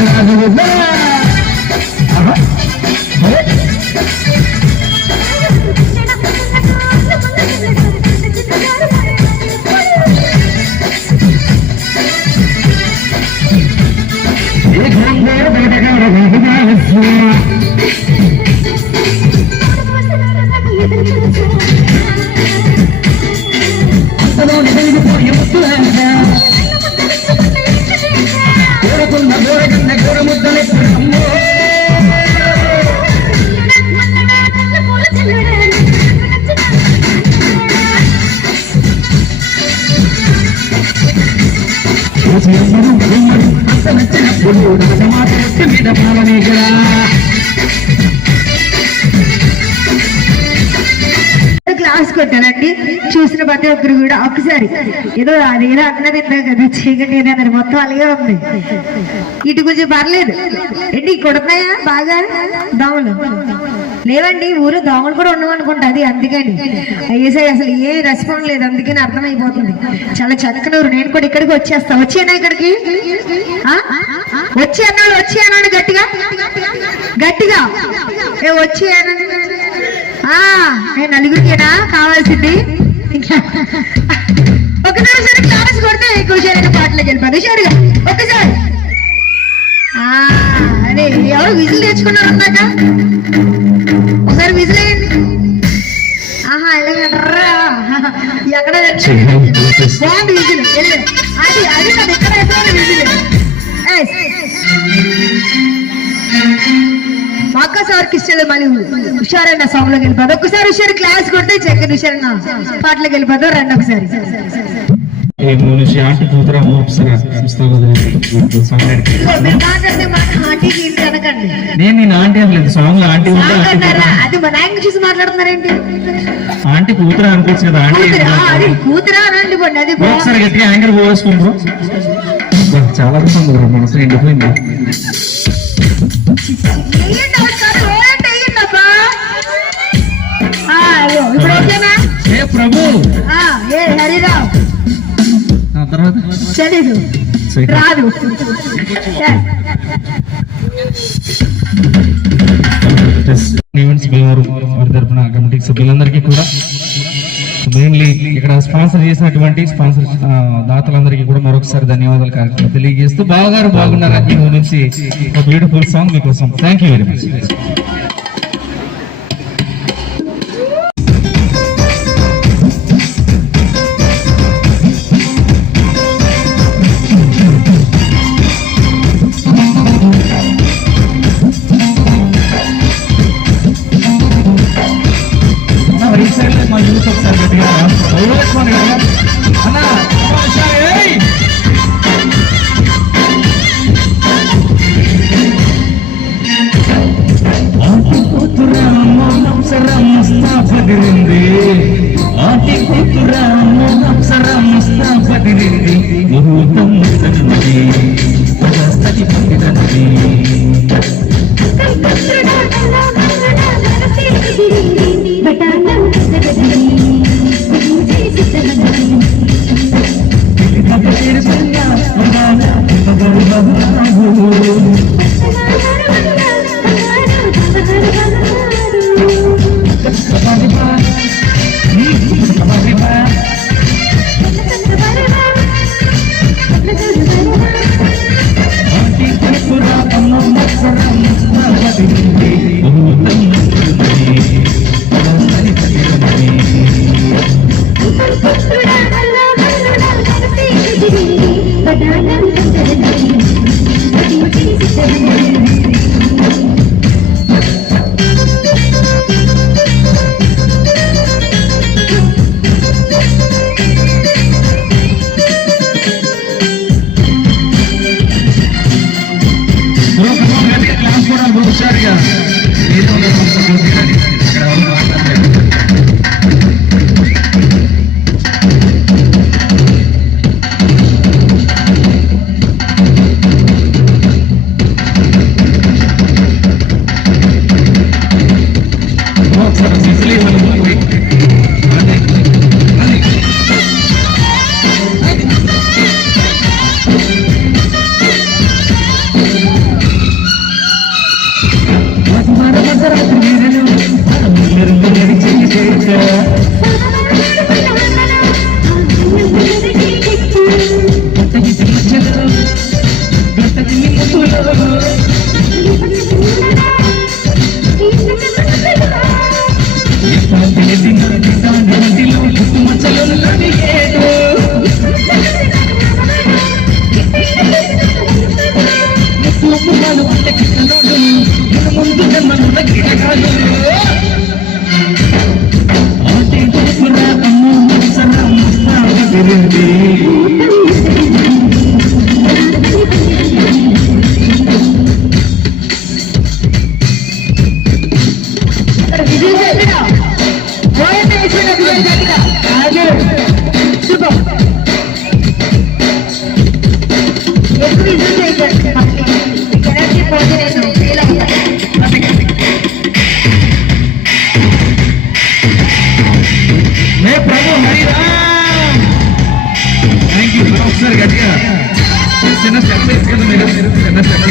అంతలోని వెళ్ళిపోయి ముద్దులాగా కోరుకున్న గోరకన్న గోర ముద్దలు అమ్మో అంత నచ్చినప్పుడు మాట మీద భావనేగా క్లాస్ కొట్టానండి. చూసిన ప్రతి ఒక్కరు కూడా ఒకసారి ఏదో అదేదో అన్నది ఇందా కదా చీకటి ఏదన్నది మొత్తం అలాగే ఉంది. ఇటు కొంచెం పర్లేదు ఏంటి కొడుతున్నాయా బాగా దోమలు లేవండి. ఊరు దోమలు కూడా ఉండవనుకుంటా అది అందుకని అయ్యేసరి అసలు ఏ రెస్పాన్స్ లేదు అందుకని అర్థమైపోతుంది. చాలా చక్కని ఊరు. నేను కూడా ఇక్కడికి వచ్చేస్తా. వచ్చానా ఇక్కడికి వచ్చి అన్నాడు గట్టిగా గట్టిగా వచ్చి అన్నాడు. నేను నలుగురికేనా కావాల్సింది. ఒకసారి క్లాస్ కొడితే ఎక్కువ షేరైన పాటలోకి వెళ్ళిపోదు. షేరుగా ఒకసారి అదే ఎవరు విజిల్ తెచ్చుకున్నారు అన్నాక ఒకసారి విజిల్ వేయండి. ఆహా ఎలాగంటారా ఎక్కడ బాగుంది విజిల్ అది అది నా దగ్గర ఎక్కడ విజిల్ మాకా సార్కి ఇష్టం మళ్ళీ హుషారైన సాంగ్ లోకి వెళ్ళిపోదు. ఒక్కసారి హుషారు క్లాస్ కొడితే చక్కని హుషారైన పాటలోకి వెళ్ళిపోదు. రండి ఒకసారి ఆంటీ కూతురా నేను నేను ఆంటీ అనలేదు. సాంగ్ లో ఆంటీ అది మన ఆయన చూసి మాట్లాడుతున్నారేంటి? ఆంటీ కూతురా అనుకోవచ్చు కదా. అది కూతురా అనండి పోండి. అది ఒకసారి గట్టిగా యాంకర్ పోసుకుంటారు. చాలా మనసు ఎండిపోయింది. ఇప్పుడు ఓకేనా ప్రభు హరిరావు తర్వాత తెలీదు రాదు. ఈవెంట్స్ వారి తరఫున కమిటీ సభ్యులందరికీ కూడా మెయిన్లీ ఇక్కడ స్పాన్సర్ చేసినటువంటి స్పాన్సర్ దాతలందరికీ కూడా మరొకసారి ధన్యవాదాలు కార్యక్రమం తెలియజేస్తూ బావగారు బాగున్నారా ఈ నుంచి ఒక బ్యూటిఫుల్ సాంగ్ మీకోసం. Thank you very much. మా యూత్ ఒకసారి గట్టిగా అన్నా ఆటి కూతురా మోహంసరా ముస్తాఫదిరింది. ఆటి కూతురా మోహంసరా ముస్తాఫదిరింది. ముహూర్తం ముట్టనుంది స్థతి పొందినంది. ఒకసారి గట్టిగా చిన్న స్టెప్ వేసుకుంది మీరు చిన్న స్టెప్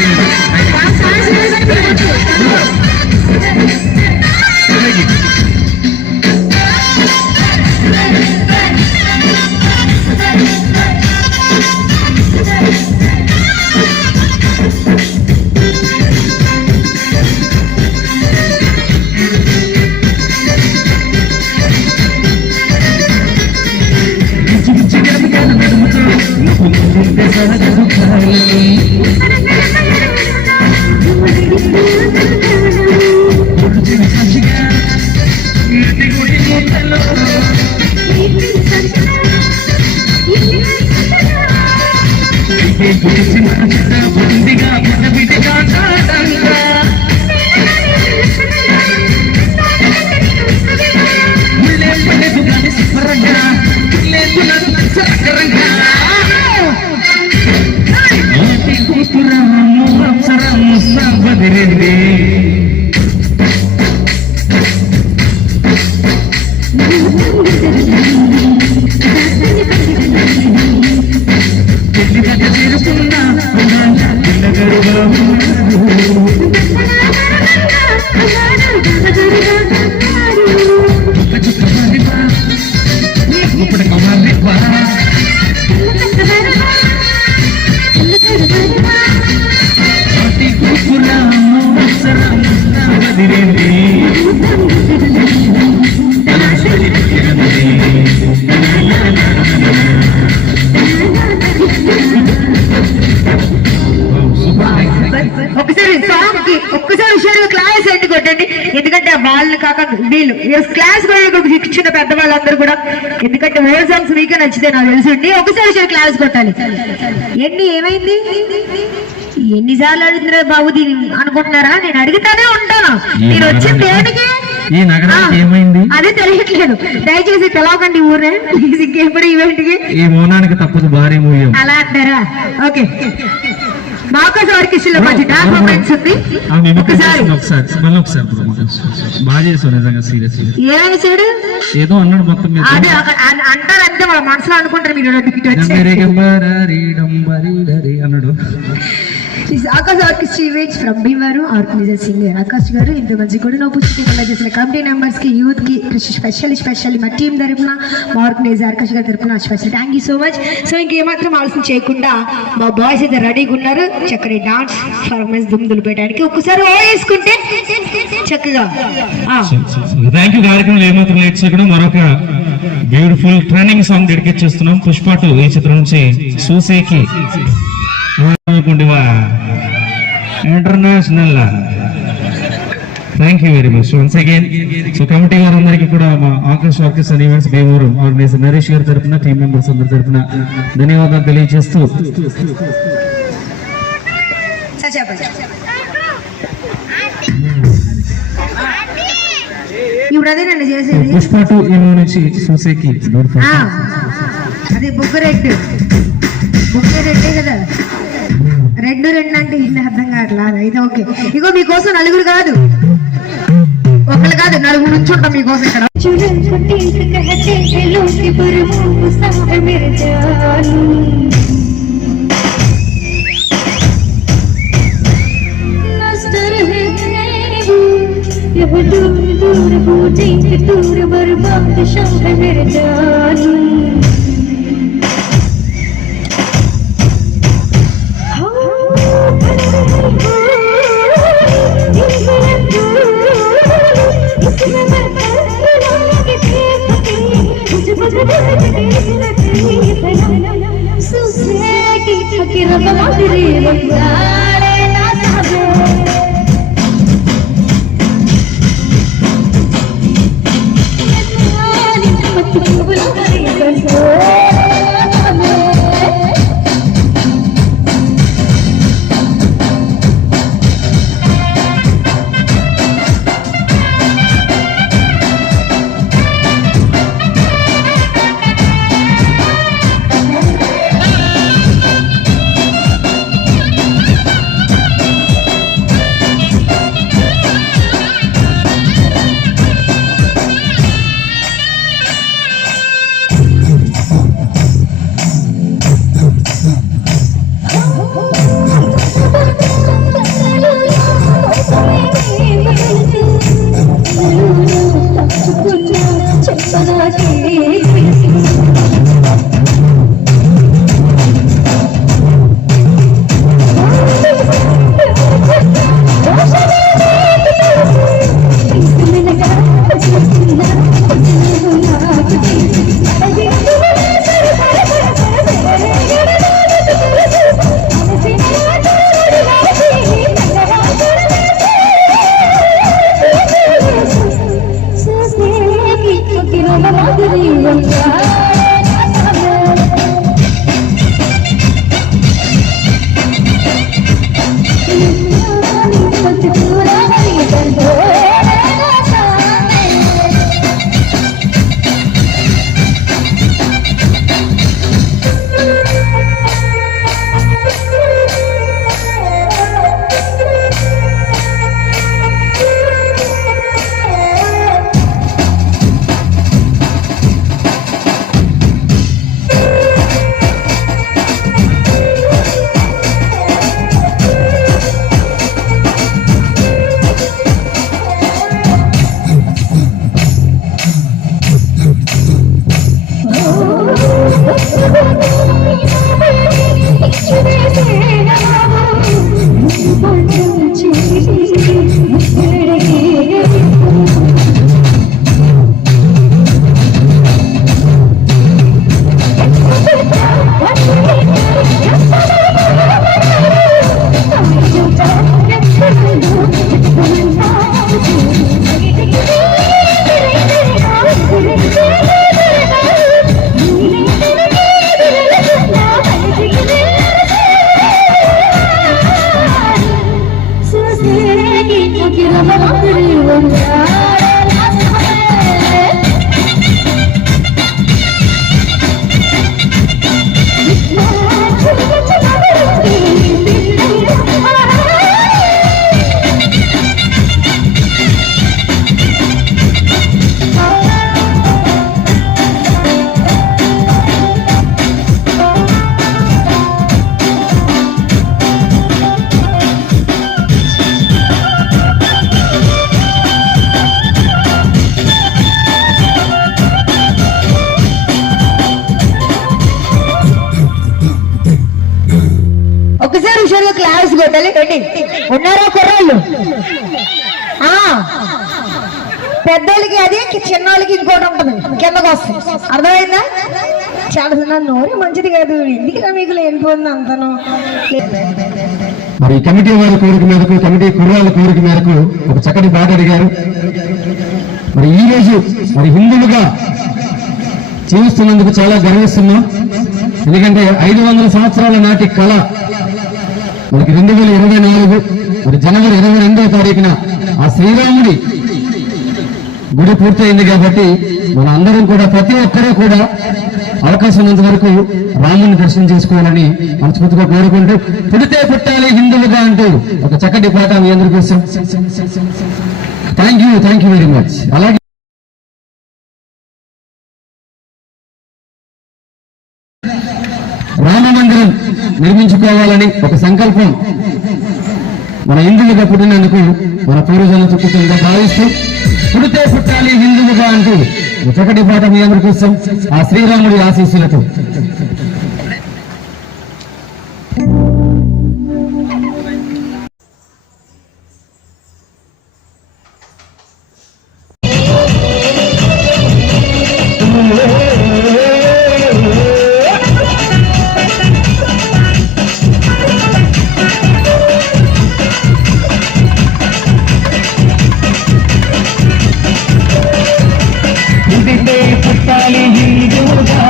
ఒక్కసారి విషయాన్ని క్లాస్ ఏంటి కొట్టండి, ఎందుకంటే వాళ్ళని కాక వీళ్ళు క్లాస్ కూడా ఇచ్చిన పెద్దవాళ్ళందరూ కూడా, ఎందుకంటే ఓల్డ్ సాంగ్స్ మీకే నచ్చితే నాకు తెలుసుండి ఒకసారి విషయాన్ని క్లాస్ కొట్టాలి. ఏమైంది ఎన్నిసార్లు అడుగుతున్నా బాబు దీని అనుకుంటున్నారా? నేను అడుగుతానే ఉంటాను. నేను వచ్చిన దేనికి ఈ నగరానికి ఏమైంది అదే తెలియట్లేదు. దయచేసి పిలవకండి ఊరే ఇంకెప్పుడు ఈవెంట్ కి. ఈ మౌనానికి తప్పదు భారీ మూల్యం. అలా అంటారా? ఓకే, మాకోసం ఆర్కెస్ట్రా మధ్య డాన్స్ మూమెంట్స్ ఉంది. ఒకసారి బాగా చేసావు నిజంగా సీరియస్. ఏమేసాడు ఏదో అన్నాడు మొత్తం మీద. అదే అంటారు అంతే, వాళ్ళ మనసులో అనుకుంటారు మీరు అన్నాడు. Akash orchestra events from Bhimavaram organiser singer Akash గారు ఇంత మంచి కూడా నోపుచ్చి చేసిన కమిటీ మెంబర్స్ కి యూత్ కి స్పెషల్లీ మా టీం తరపున మా ఆర్గనైజర్ ఆకాశ్ గారి తరపున special thank you so much. So ఇంకేమాత్రం ఆలస్యం చేయకుండా మా బాయ్స్ అయితే రెడీగా ఉన్నారు చక్కటి డాన్స్ పర్ఫార్మెన్స్ దుమ్దులు పెట్టడానికి. ఒక్కసారి ఓ వేసుకుంటే చక్కగా. Thank you. కార్యక్రమం ఏమాత్రం లేట్ చేయకుండా మరొక బ్యూటిఫుల్ ట్రైనింగ్ సాంగ్ డెడికేట్ చేస్తున్నాం. పుష్ప 2 ఈ చిత్రం నుంచి సూసేకి international. Thank you very much once again. So committee వారందరికీ కూడా మా Akash orchestra events Bhimavaram organiser Naresh గారి తరఫున టీం మెంబర్స్ అందరి తరఫున ధన్యవాదాలు తెలియజేస్తూ ఇప్పుడు అదే నన్ను చేసేది పుష్ప 2 ఏమో నుంచి సూసేకి అదే బుగ్గరెడ్డి కదా. రెండు అంటే ఇన్ని అర్థం కావట్లా. అయితే ఓకే, ఇగో మీకోసం నలుగురు కాదు ఒకళ్ళు కాదు నలుగురు నుంచి ఉంటాం మీకోసం ఇక్కడ चुड़ैल को टीक कहते हैं लोग कि बुरमू साह मेरे जानू नस्तर है वो यह दूर दूर बूझे दूर बर्बाद शाह मेरे जानू ఒకసారి హుషారుగా క్లాస్ కొట్టాలి ఉన్నారా కుర్రాళ్ళు పెద్దోళ్ళకి అది చిన్నోళ్ళకి ఇంకోటి ఉంటుంది కిందకు వస్తుంది అర్థమైందా చాలా నోరే మంచిది కాదు ఇంటికి మీకు లేనిపోయింది అంతను మరి కమిటీ వారి కోరిక మేరకు కమిటీ కుర్రాళ్ళ కోరిక మేరకు ఒక చక్కటి పాట అడిగారు. మరి ఈ రోజు మరి హిందువులుగా జీవిస్తున్నందుకు చాలా గర్విస్తున్నాం. ఎందుకంటే 500 సంవత్సరాల నాటి కళ మనకి 2024 మరి జనవరి 22వ తారీఖున ఆ శ్రీరాముడి గుడి పూర్తయింది కాబట్టి మన అందరం కూడా ప్రతి ఒక్కరూ కూడా అవకాశం ఉన్నంత వరకు రాముని దర్శనం చేసుకోవాలని మనస్ఫూర్తిగా కోరుకుంటూ పుడితే పుట్టాలి హిందువులుగా అంటూ ఒక చక్కటి పాట మీ అందరికీ థ్యాంక్ యూ వెరీ మచ్. అలాగే రామ మందిరం నిర్మించుకోవాలని ఒక సంకల్పం మన హిందువులుగా పుట్టినందుకు మన పూర్వజన్మ చుట్టుకుందా భావిస్తూ పుడితే పుట్టాలి హిందువుగా అంటూ చక్కటి పాట మీ అందరి కోసం ఆ శ్రీరాముడి ఆశీస్సులతో. ఉడితే పుట్టాలి హిందువుగా,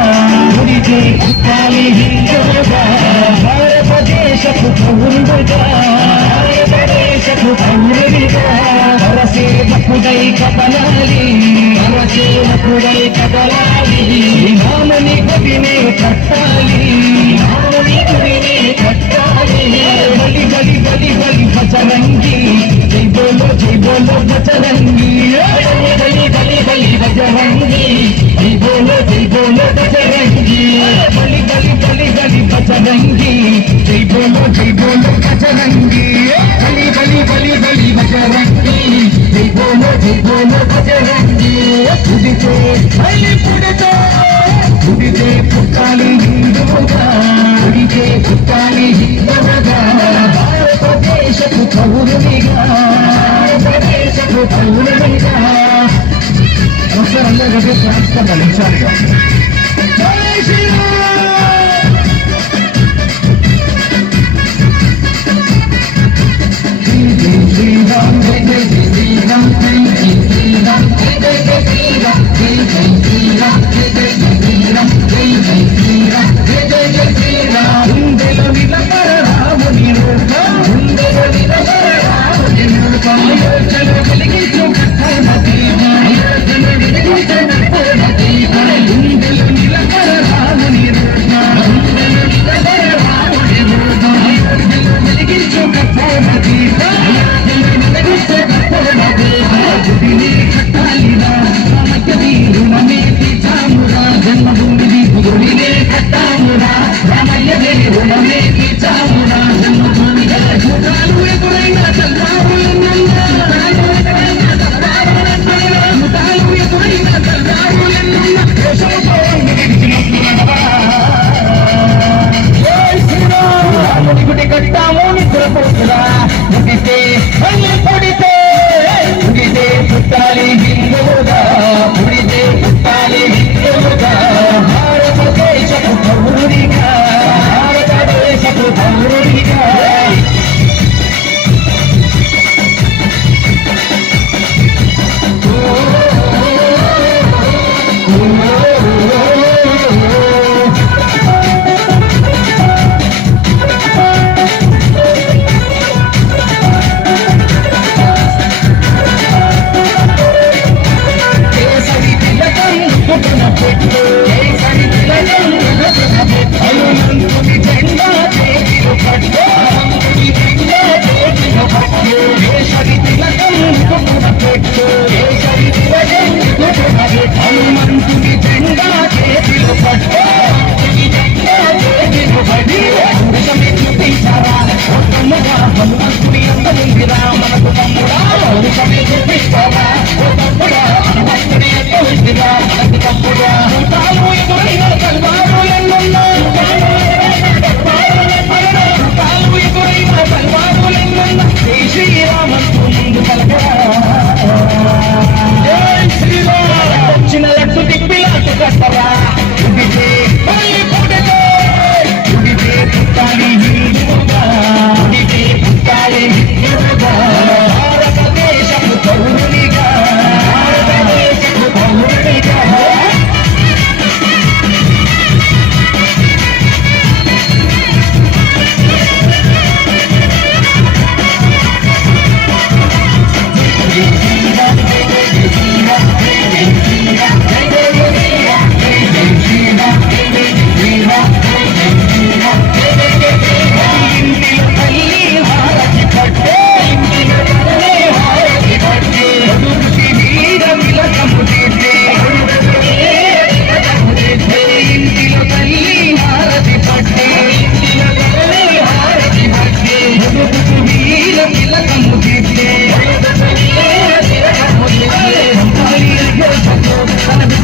ఉడితే పుట్టాలి హిందువుగా, భారతదేశపు పౌరుడుగా, భారతదేశపు పౌరుడిగా, పరసేవకుడై కదలాలి, పరసేవకుడై కదలాలి, రాముని గుడినే కట్టాలి, రాముని గుడినే కట్టాలి. బలి బలి బలి బలి బజరంగి, జై బోలో బజరంగి, బలి బలి బలి బజరంగి, జై బోలో బజరంగి, బలి బలి బలి బలి బజరంగి, జై బోలో బజరంగి, బలి బలి బలి బలి బజరంగి, జై బోలో బజరంగి. ఉడితే బలి పుడితే, ఉడితే పుట్టాలి హిందువుగా, ఉడితే పుట్టాలి హిందువుగా, భారతదేశపు పౌరునిగా, భారతదేశపు పౌరునిగా. ఒకసారి అందరూ ప్రార్థన ఇచ్చారుగా. జై శ్రీరామ్. జై శ్రీరామ్, జై జై శ్రీరామ్, జై జై శ్రీరామ్, జై జై శ్రీరామ్, జై జై శ్రీరామ్, జై జై శ్రీరామ్, జై జై శ్రీరామ్, జై జై శ్రీరామ్. గుండెల నిలబడ రాముని రూపం, గుండెల నిలబడ రాముని రూపం, యోచన వెలిగించు కట్టన దీపం, యోచన వెలిగించు కట్టన దీపం, గుండెల నిలబడ రాముని రూపం, గుండెల నిలబడ రాముని రూపం, యోచన వెలిగించు కట్టన దీపం, యోచన వెలిగించు కట్టన దీపం. గుడిని కట్టాలిరా,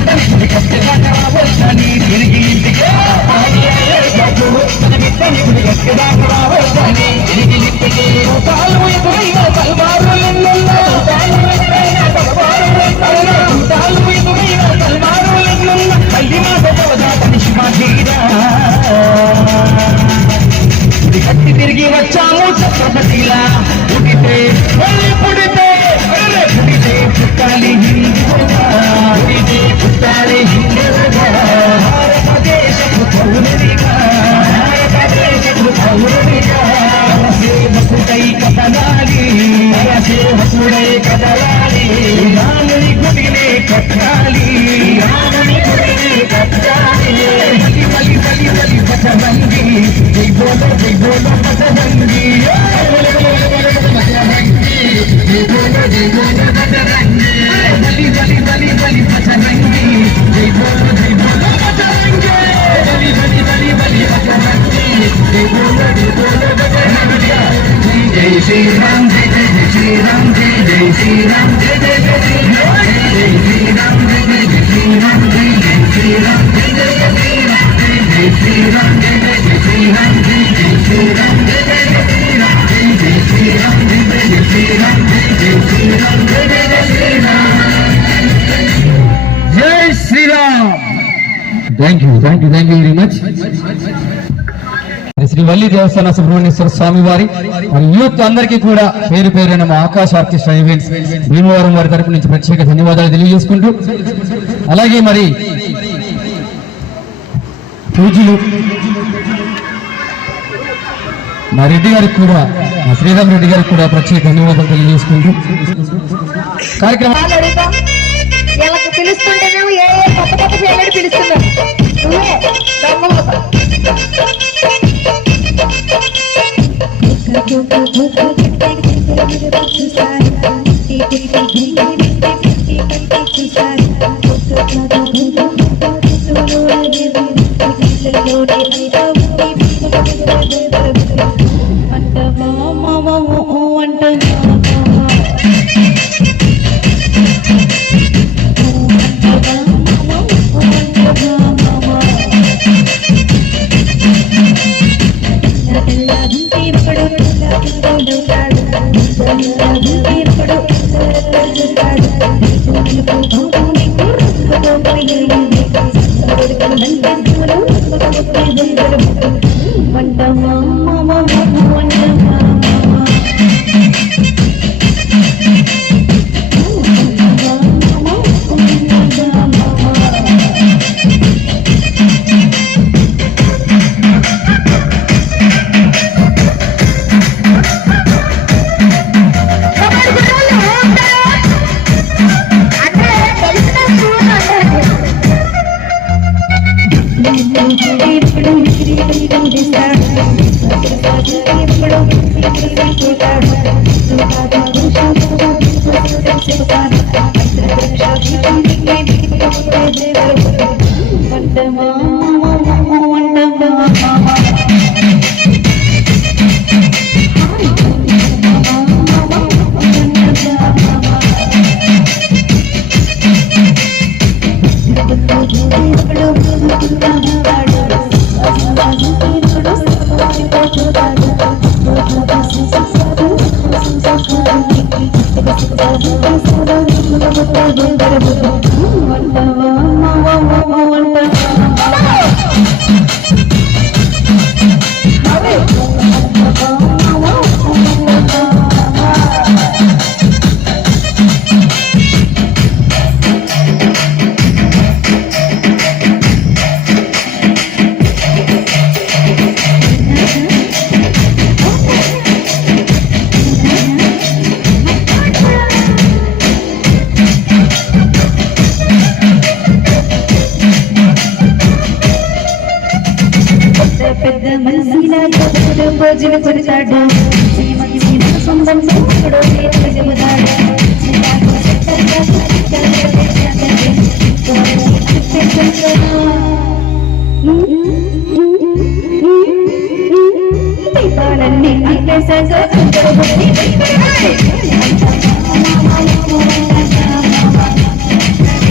గుడి కట్టేదాకా రావచ్చని తిరిగి ఇంటికి గుడి కట్టేదాకా రావచ్చని తిరిగి ఇంటికి తాలు ఎదురైన తలవారులెన్నున్నా మళ్ళీ మాట పోదాటని శివాజీరా గుడి కట్టి తిరిగి వచ్చాము ఛత్రపతిలా పుడితే మళ్ళీ పుడితే పుడితే పుట్టాలి హిందువుగా పుడితే పుట్టాలి హిందువుగా భారతదేశపు పౌరుడిగా భారతదేశపు పౌరుడిగా సేవకుడై కదలాలి సేవకుడై కదలాలి రాముని గుడినే కట్టాలి రాముని గుడినే కట్టాలి బలి బలి బలి బలి బజరంగి జై బోలో బజరంగి బలి బలి బలి బలి బజరంగి జై బోలో బజరంగి బలి బలి బలి బలి బజరంగి జై బోలో బజరంగి జై శ్రీరామ్ జై జై శ్రీరామ్ జై జై శ్రీరామ్ జై జై శ్రీరామ్ జై శ్రీరామ్ జై జై శ్రీరామ్ జై జై శ్రీరామ్ జై జై శ్రీరామ్ జై జై శ్రీరామ్ జై జై శ్రీరామ్ జై జై శ్రీరామ్ జై జై శ్రీరామ్ జై జై శ్రీరామ్ జై జై శ్రీరామ్ జై జై శ్రీరామ్ జై జై శ్రీరామ్ జై Shriram. Thank you very much. Shri Valli దేవస్థాన సుబ్రహ్మణ్యేశ్వర స్వామి వారి మరి యూత్ అందరికీ కూడా పేరు పేరైన మా ఆకాశ ఆర్కెస్ట్రా ఈవెంట్స్ భీమవరం వారి తరపు నుంచి ప్రత్యేక ధన్యవాదాలు తెలియజేసుకుంటూ అలాగే మరి పూజలు మా రెడ్డి గారికి కూడా మా శ్రీరామ్ రెడ్డి గారికి కూడా ప్రత్యేక ధన్యవాదాలు తెలియజేసుకుంటూ కార్యక్రమం వీళ్ళకి పిలుస్తుంటేనేమో ఏ కొత్త కొత్త పేర్లు పిలుస్తున్నారు. నువ్వే దొంగ భోజన కొడతాడు సొంతం సొంతుడు చెబుతాడు దీపాలన్నీ అక్కేసాగా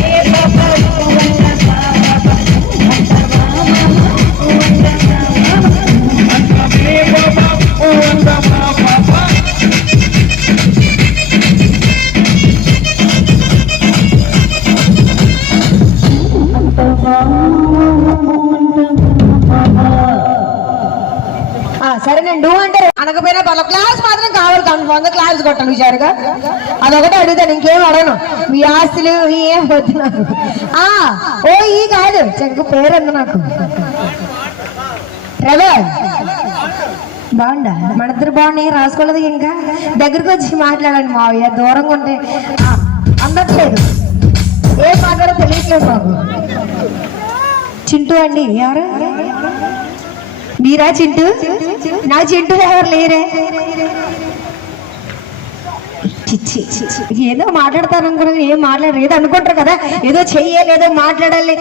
ఏ బాబా నేను అంటారు అనకపోయినా పర్లేదు, క్లాస్ మాత్రం కావాలి, కన్ఫామ్ గా క్లాస్ కొట్టాలి హుషారుగా. అదొకటి అడుగుతాను, ఇంకేం అడగను. మీ ఆస్తులు ఏం వద్దు నాకు. ఓ ఈ కాదు చెంకు పేరు అంది నాకు. రవల్ బాగుండా, మన ఇద్దరు బాగున్నాయి, రాసుకోలేదు ఇంకా. దగ్గరకు వచ్చి మాట్లాడండి మావయ్య, దూరంగా ఉంటే అందట్లేదు, ఏం మాట్లాడో తెలియట్లేదు బాబు. చింటూ అండి, ఎవరు మీరా? చింటూ నా చింటూ ఎవరు లేరే? చిచ్చి ఏదో మాట్లాడతాను అనుకున్నాను, ఏం మాట్లాడరు. ఏదో అనుకుంటారు కదా, ఏదో చెయ్యాలి, ఏదో మాట్లాడాలి,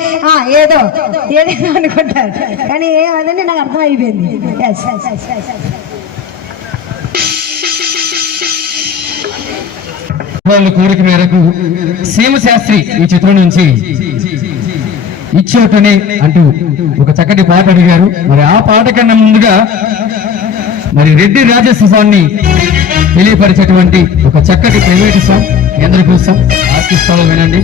ఏదో ఏదో అనుకుంటారు, కానీ ఏమదండి నాకు అర్థం అయిపోయింది. వాళ్ళ కోరిక మేరకు సీమశాస్త్రి ఈ చిత్రం నుంచి ఇచ్చోటనే అంటూ ఒక చక్కటి పాట అడిగారు. మరి ఆ పాట కన్నా ముందుగా మరి రెడ్డి రాజస్వాన్ని తెలియపరిచేటువంటి ఒక చక్కటి ప్రైవేట్ సాంగ్ అందరి కోసం ఆర్టిస్టులో వినండి.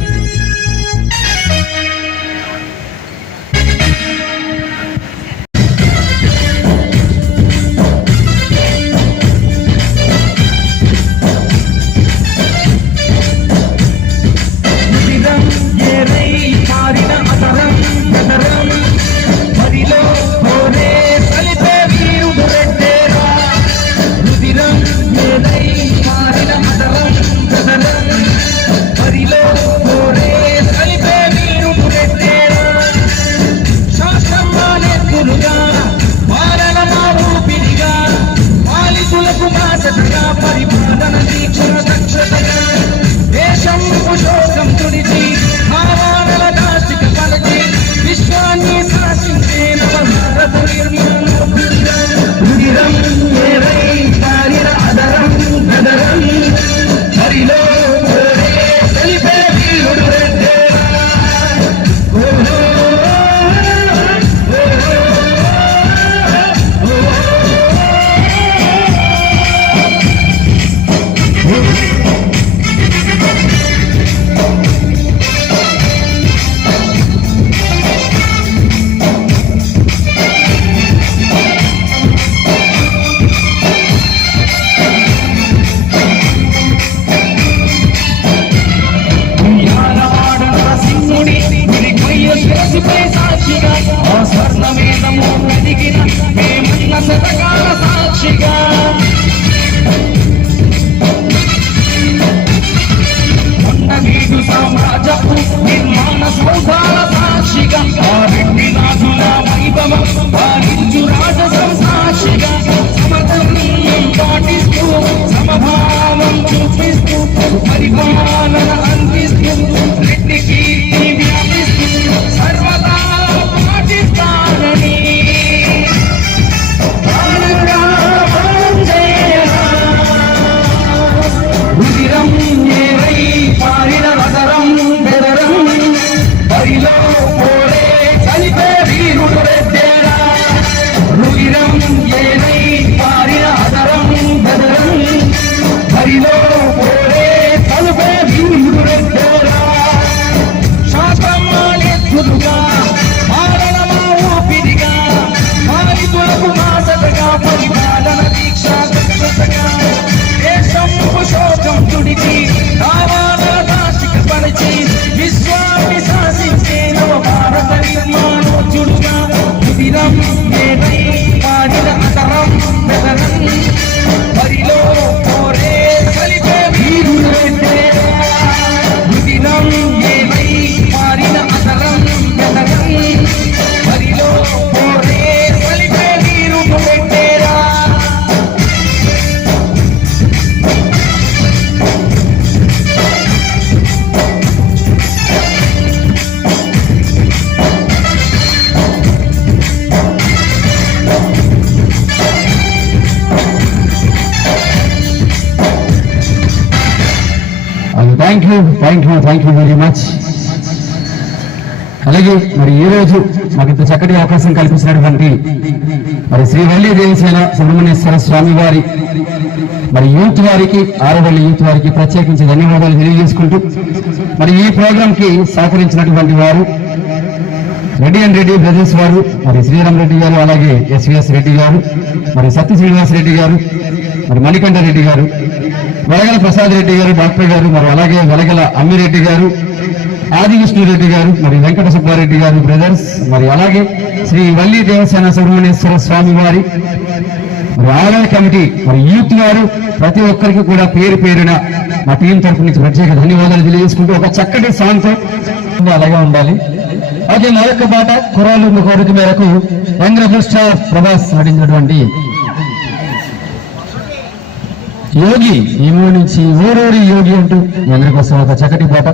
Thank you very much. అలాగే మరి ఈ రోజు మాకు ఇంత చక్కటి అవకాశం కల్పించినటువంటి మరి శ్రీ వల్లి దేవసేన సుబ్రహ్మణ్యేశ్వర స్వామి వారి మరి యూత్ వారికి, ఆరవల్లి యూత్ వారికి ప్రత్యేకించి ధన్యవాదాలు తెలియజేసుకుంటూ మరి ఈ ప్రోగ్రామ్ కి సహకరించినటువంటి వారు రెడ్డి అండ్ రెడ్డి బ్రదర్స్ వారు, మరి శ్రీరామ్ రెడ్డి గారు, అలాగే ఎస్విఎస్ రెడ్డి గారు, మరి సత్య శ్రీనివాస్ రెడ్డి గారు, మరి మణికంఠ రెడ్డి గారు, వలగల ప్రసాద్ రెడ్డి గారు, డాక్టర్ గారు, మరి అలాగే వలగల అమ్మిరెడ్డి గారు, ఆది విష్ణురెడ్డి గారు, మరి వెంకట సుబ్బారెడ్డి గారు బ్రదర్స్, మరి అలాగే శ్రీ వల్లి దేవసేన సుబ్రహ్మణ్యేశ్వర స్వామి వారి మరి ఆలయ కమిటీ, మరి యూత్ వారు, ప్రతి ఒక్కరికి కూడా పేరు పేరున మా టీం తరఫు నుంచి ప్రత్యేక ధన్యవాదాలు తెలియజేసుకుంటూ ఒక చక్కటి సాంగ్ తో అలాగే ఉండాలి. అదే మరొక పాట కుర్రాళ్ళు కోరిక మేరకు యంగ్ రెబల్ స్టార్ ప్రభాస్ నటించినటువంటి యోగి ఏమో నుంచి ఊరూరి యోగి అంటూ మీ అందరి కోసం ఒక చక్కటి పాట.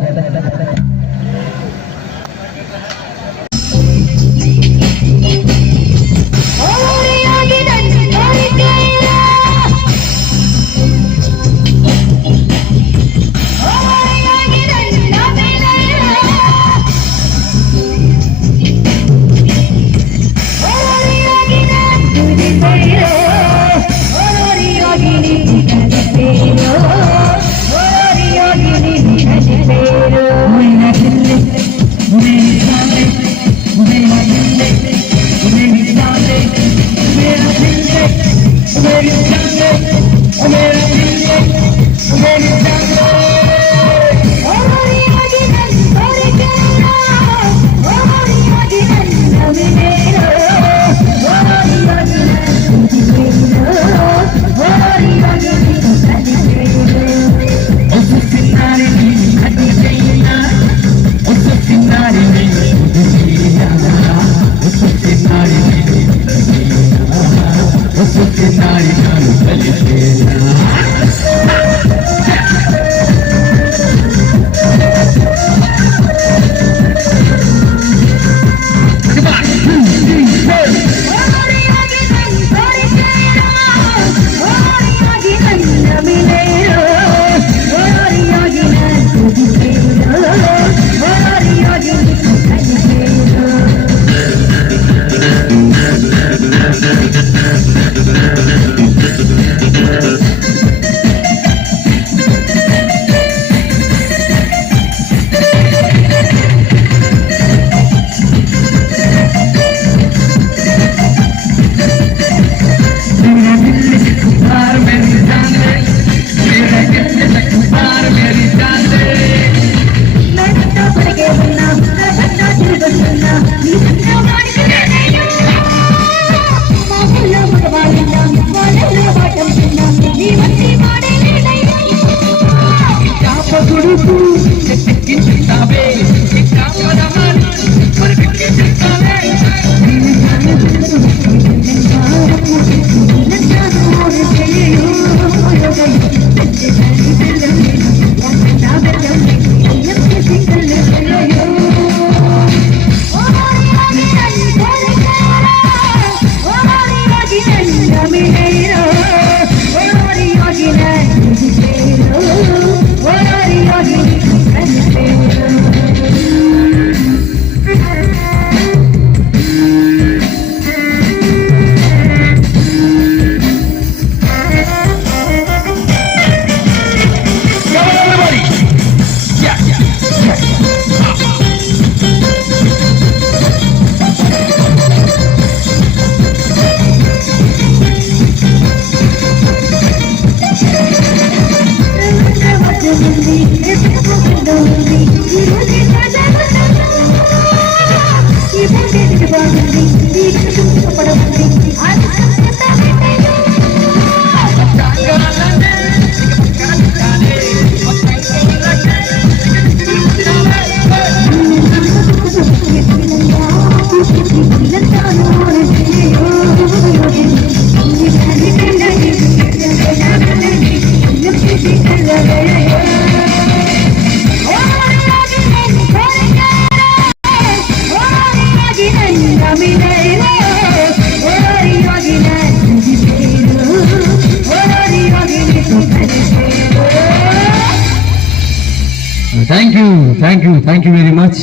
Thank you very much.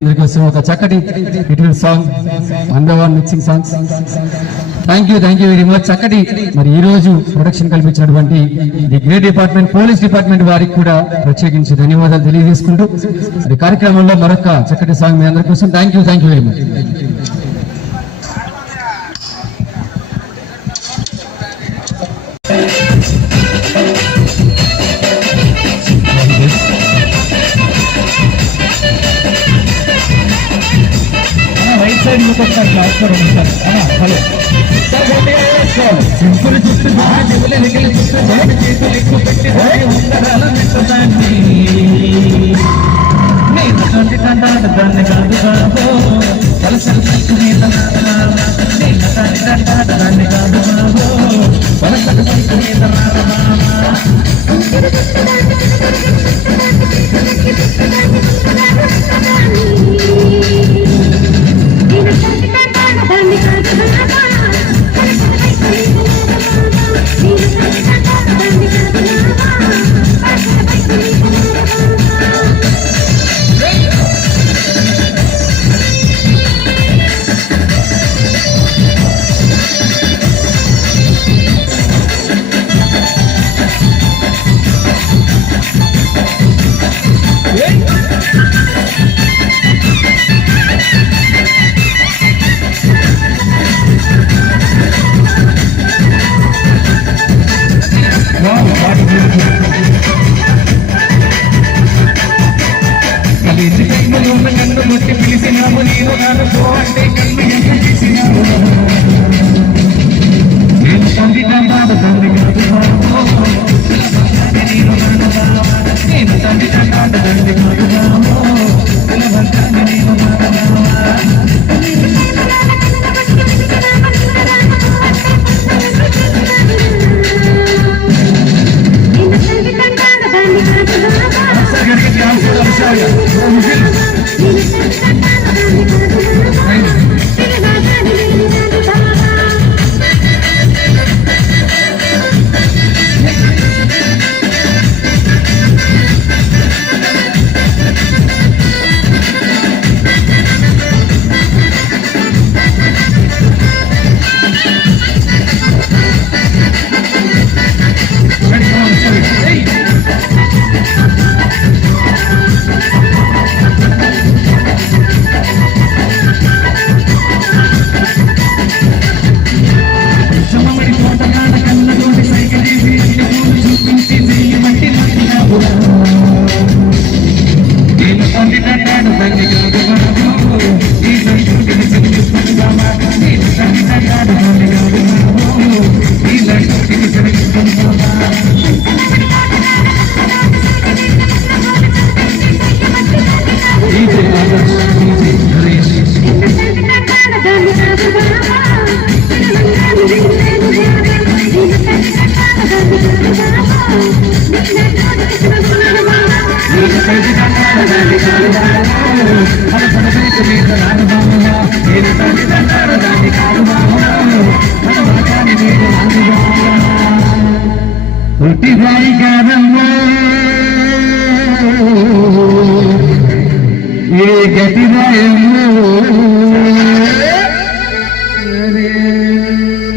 అందరికోసం ఒక చక్కటి song, #1 mixing songs. Thank you very much. చక్కటి మరి ఈ రోజు ప్రొడక్షన్ కల్పించినటువంటి the great department police department వారికి కూడా ప్రత్యేకించి ధన్యవాదాలు తెలియజేసుకుంటూ మరి కార్యక్రమంలో మరొక చక్కటి సాంగ్ మీ అందరి కోసం. Thank you very much. Right side ఇంకొకసారి క్లాస్ లో ఉంటారు. హలో సింపుల్ చుట్టూ చేతులు ఎక్కువ పెట్టి ఉండాల దాన్ని దాన్ని కాదు బాబో వలసలు దాన్ని కాదు బాబో వలసలు కన్ను ముట్టి పిలిచినాము నేను నాను పో అంటే కన్ను ఎంత చేసినాము నేను తండ్రి కాదు తండ్రి కాదు నేను నాను నేను తండ్రి కాదు తండ్రి కాదు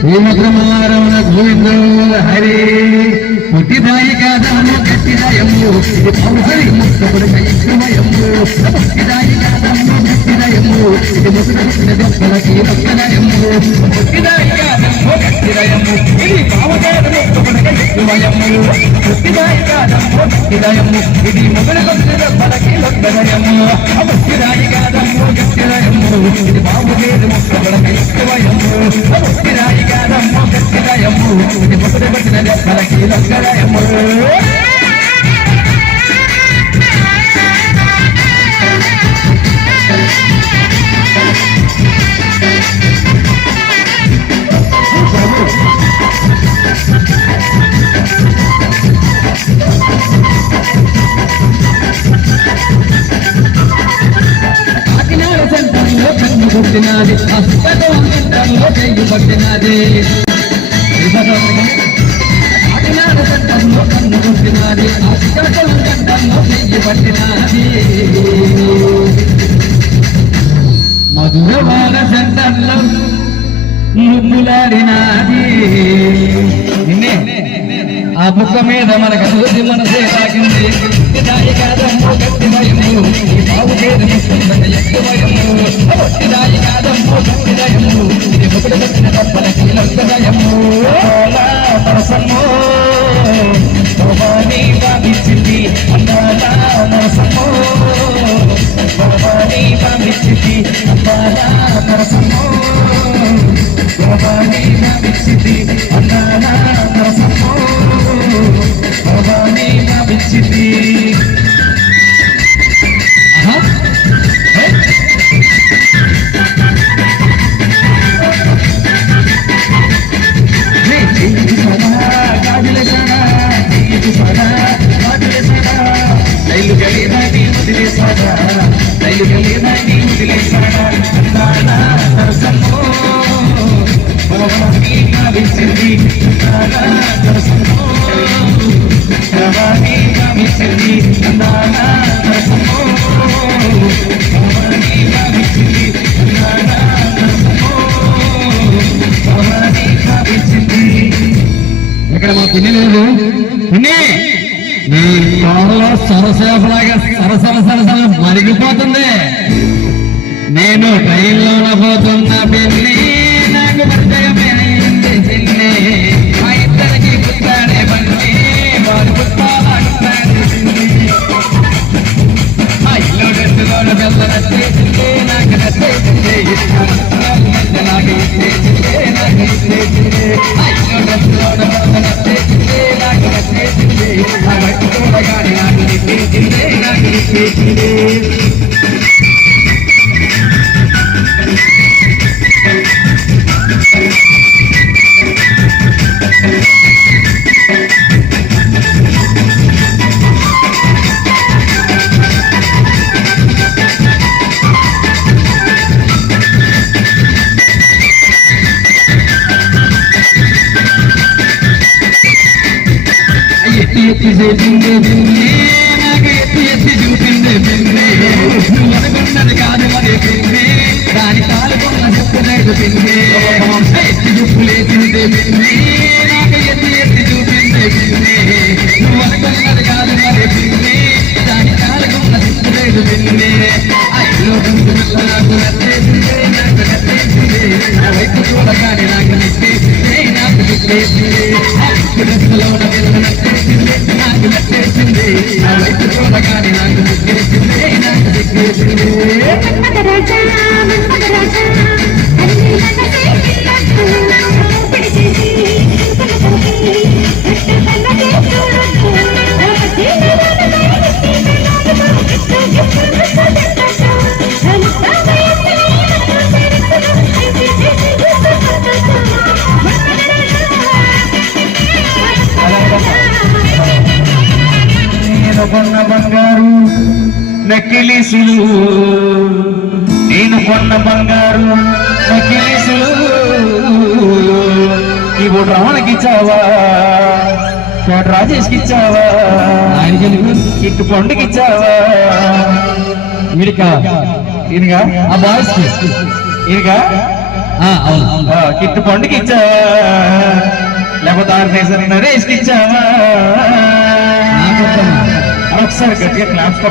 నేను రమణ గోవింద హరే పుట్టిదాయి కాదము గట్టిదాయము హరి ముక్తపుడు కైశ్వమయము పుట్టిదాయి కాదము గట్టిదాయము ఇది ముక్తలకి భక్తదాయము పుట్టిదాయి కాదము గట్టిదాయము ఇది భావగాడు ముక్తపుడు కైశ్వమయము పుట్టిదాయి కాదము గట్టిదాయము ఇది మొగలు భక్తలకి భక్తదాయము పుట్టిదాయి కాదము గట్టిదాయము ఇది భావగాడు ముక్తపుడు కైశ్వమయము పుట్టిదాయి కాదము గట్టిదాయము ఇది మొగలు భక్తలకి భక్తదాయము పుట్టినది అస్పదంలో చెయ్యి పట్టినది కాకినాడ సంతంలో కన్ను పుట్టినది అస్పదంలో చెయ్యి పట్టినది మధురవాడ సెంటర్లో ముగ్గులాడినాది నిన్నే ఆ బుక్క మీద మనకు చూసి మనసే తాకింది దాయి కాదమ్మో గట్టి భయము ఈ బాబు చేతి ముస్తుందని ఎక్కువ భయము దాయి కాదమ్మో గట్టి భయము ఇది ఒకటి వచ్చిన తప్పల కీలొక్క భయము నరసమ్మో భవానీ భావించింది అందాల నరసమ్మో భవానీ భావించింది అందాల నరసమ్మో భవానీ భావించింది అందాల నరసమ్మో భవానీ భావించింది ఇక్కడ మా పిన్ని లేదు పిన్ని నీ కారులో సరసేపలాగా సరసర మరిగిపోతుంది నేను ట్రైన్లోన పోతున్న పిన్ని నాకు పరిచయమే అయింది చిన్ని మా ఇద్దరికి పుట్టాడే బండి వారు పుట్టాలంటాడు మా ఇల్లు నచ్చుకోడు పెద్ద నచ్చేసింది నాకు నచ్చేసింది నాకు ఇచ్చేసింది నాకు ఇచ్చేసింది మా ఇల్లు నచ్చుకోడు పెద్ద నచ్చేసింది నాకు నచ్చేసింది నా బట్టి చూడగానే నాకు ఇచ్చేసింది నాకు ఇచ్చేసింది ఎత్తి చేసిందే పిన్ని నాకు ఎత్తి చూపిందే పిన్ని నువ్వు అనుకున్నది కాదు మరి పిన్ని దాని కాలుకున్న చెప్పలేదు పిన్ని ఎత్తి చూపులేసిందే పిన్ని నాకు ఎత్తి చూపిందే పిన్ని నువ్వు అనుకున్నది కాదు మరి పిన్ని దాని కాలుకున్న చెప్పలేదు పిన్ని అయ్యో నాకు నచ్చేసిందే నాకు నచ్చేసిందే నా వైపు చూడగానే నాకు నచ్చేసిందే నాకు నచ్చేసిందే డ్రెస్సులోన పిల్ల నచ్చేసిందే నాకు నచ్చేసింది నా వైపు చూడగానే నాకు నచ్చేసిందే నాకు నచ్చేసింది నేను కొన్న బంగారు నకిలీసులు నేను కొన్న బంగారు నకిలీసులు ఇవి రావణకి ఇచ్చావా కోట రాజేష్కి ఇచ్చావా ఆయనకి ఇటు పండుకి ఇచ్చావా వీడికా ఈయనగా ఆ బాయ్స్ ఈయనగా కిట్టు పండుకి ఇచ్చావా లేకపోతే ఆర్గనైజర్ నరేష్కి ఇచ్చావా ఒకసారి గట్టిగా క్లాప్స్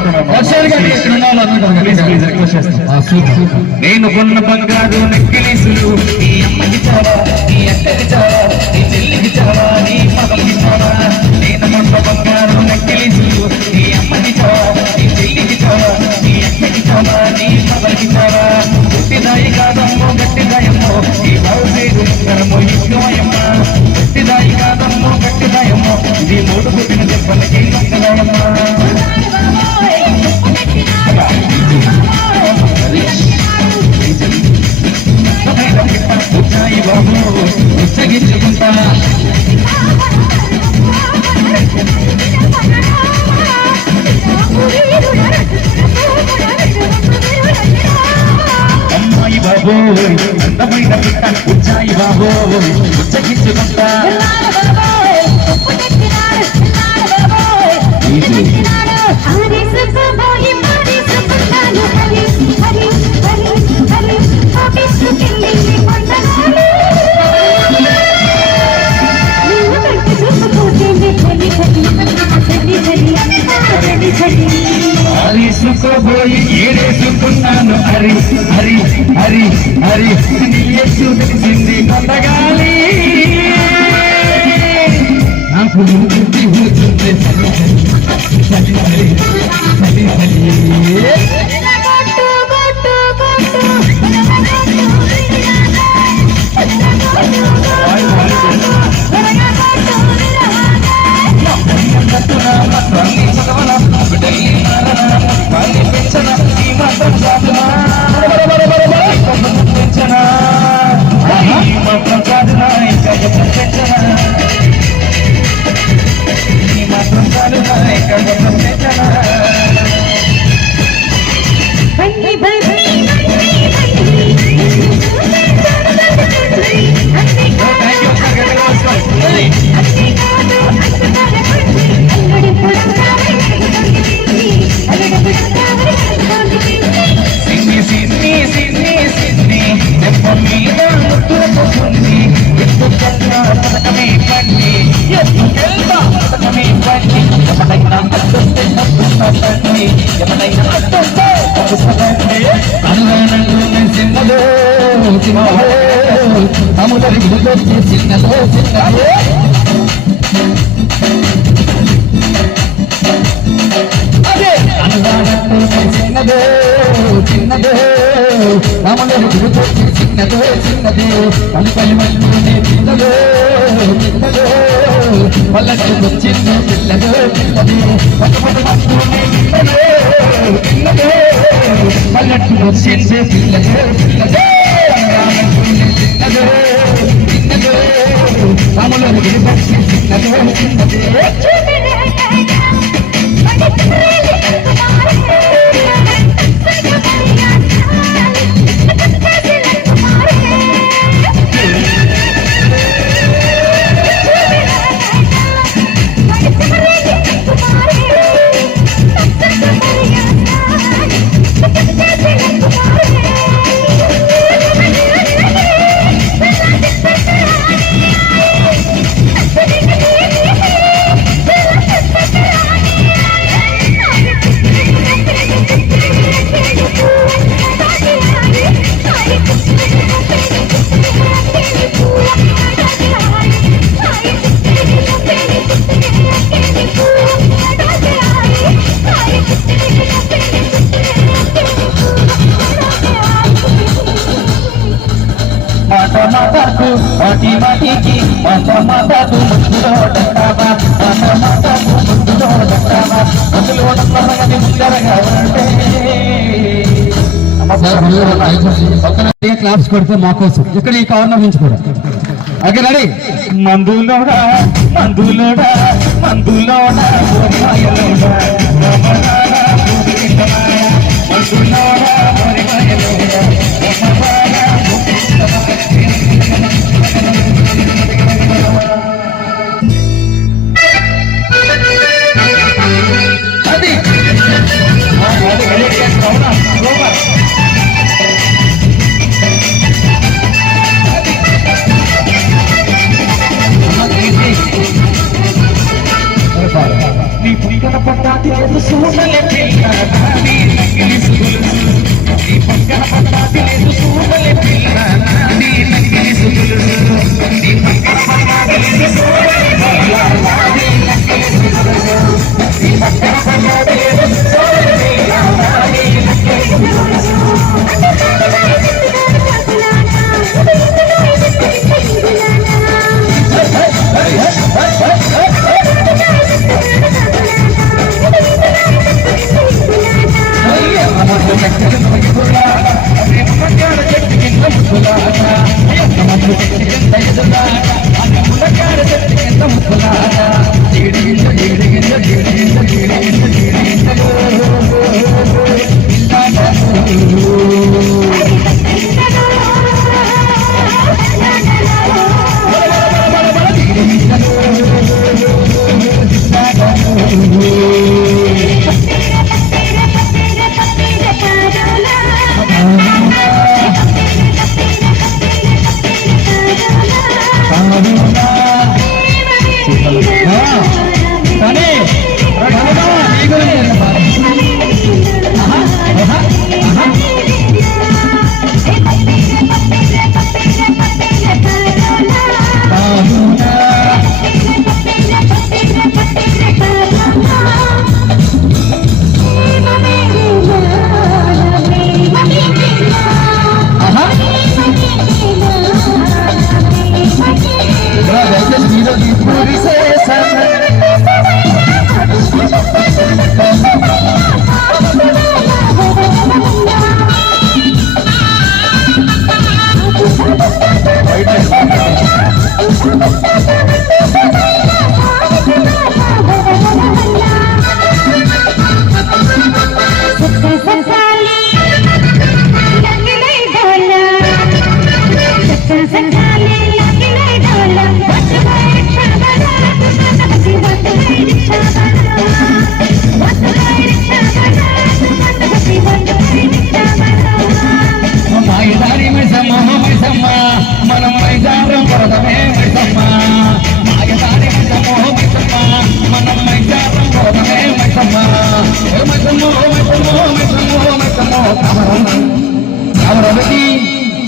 నేను కొన్న బంగారు నెక్కిలీసులు నీ అమ్మకి చావా నీ అక్కకి చావా నీ చెల్లికి చావా నీ మగకి చావా నేను కొన్న బంగారు నెక్కిలీసులు నీ అమ్మకి చావా నీ చెల్లికి చావా నీ అక్కకి చావా నీ మగకి చావా పుట్టిదాయి కాదమ్మో గట్టిదాయమ్మో ఈ బావుసేరు కరమో ఇష్టమయ్యమ్మ పుట్టిదాయి కాదమ్మో గట్టిదాయమ్మో ఇది మూడు పుట్టిన దెబ్బలకి ఒక్కదాయమ్మ బాబు ఉచ్చగించుకుంటా అమ్మాయి బాబు అందమైన పిట్ట ఉచ్చాయి బాబు ఉచ్చగించుకుంటా హరి నేనేసుకున్నాను హరి హరి హరి హరి నీ ఎత్తు తెలిసింది కొండగాలి నాకు ఊరుకుంటే ఊరుకుంటే సరి సరి సరి సరి సరి అముదరి గుడికొచ్చి చిన్నదో చిన్నదో అదే అనురాగంతో చిన్నదో చిన్నదో అముదరి గుడికొచ్చి చిన్నదో చిన్నదో పలుపలి మళ్ళీ చిన్నదో చిన్నదో పల్లకి వచ్చిందో పిల్లదో పిల్లదో పట్టుబడి మట్టునే చిన్నదో చిన్నదో పల్లకి వచ్చిందో పిల్లదో పిల్లదో మాటకు వాటి వాటికి మాటకు ముందులో డక్కావా మాటకు ముందులో డక్కావా అందులో డక్కరగది ముందరగా క్లాప్స్ కొడితే మా కోసం ఇక్కడ ఈ కవర్లో నుంచి కూడా ఓకే రెడీ మందులోడా మందులోడా మందులోడా నీ పుంగన పట్టాది లేదు సూడలే పిల్ల నీ నకిలి సుగులు నీ పక్కన పట్టాది లేదు సూడలే పిల్ల నీ నకిలి సుగులు నీ పక్కన పట్టాది లేదు సూడలే పిల్ల నీ నకిలి సుగులు నీ పక్కన పట్టాది లేదు సూడలే పిల్ల నీ నకిలి సుగులు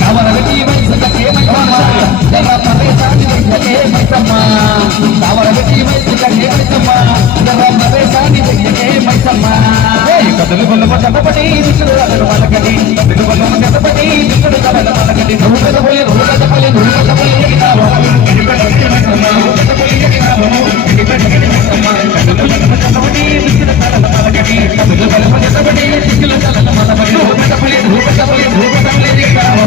కావరగటి వయసుకే మైసమ్మ జర పరేసాని వెయ్యకే మైసమ్మ కావరగటి వయసుకే మైసమ్మ జర పరేసాని వెయ్యకే మైసమ్మ కదులు కొల్లమ చెప్పబడి దిక్కుడు కదలు మనకటి కదులు కొల్లమ చెప్పబడి దిక్కుడు కదలు మనకటి నువ్వు కదపలి ఎగినావో కదపలి మైసమ్మ కదులు కొల్లమ చెప్పబడి దిక్కుడు కదలు మనకటి కదులు కొల్లమ చెప్పబడి దిక్కుడు కదలు మనకటి నువ్వు కదపలి ఎగినావో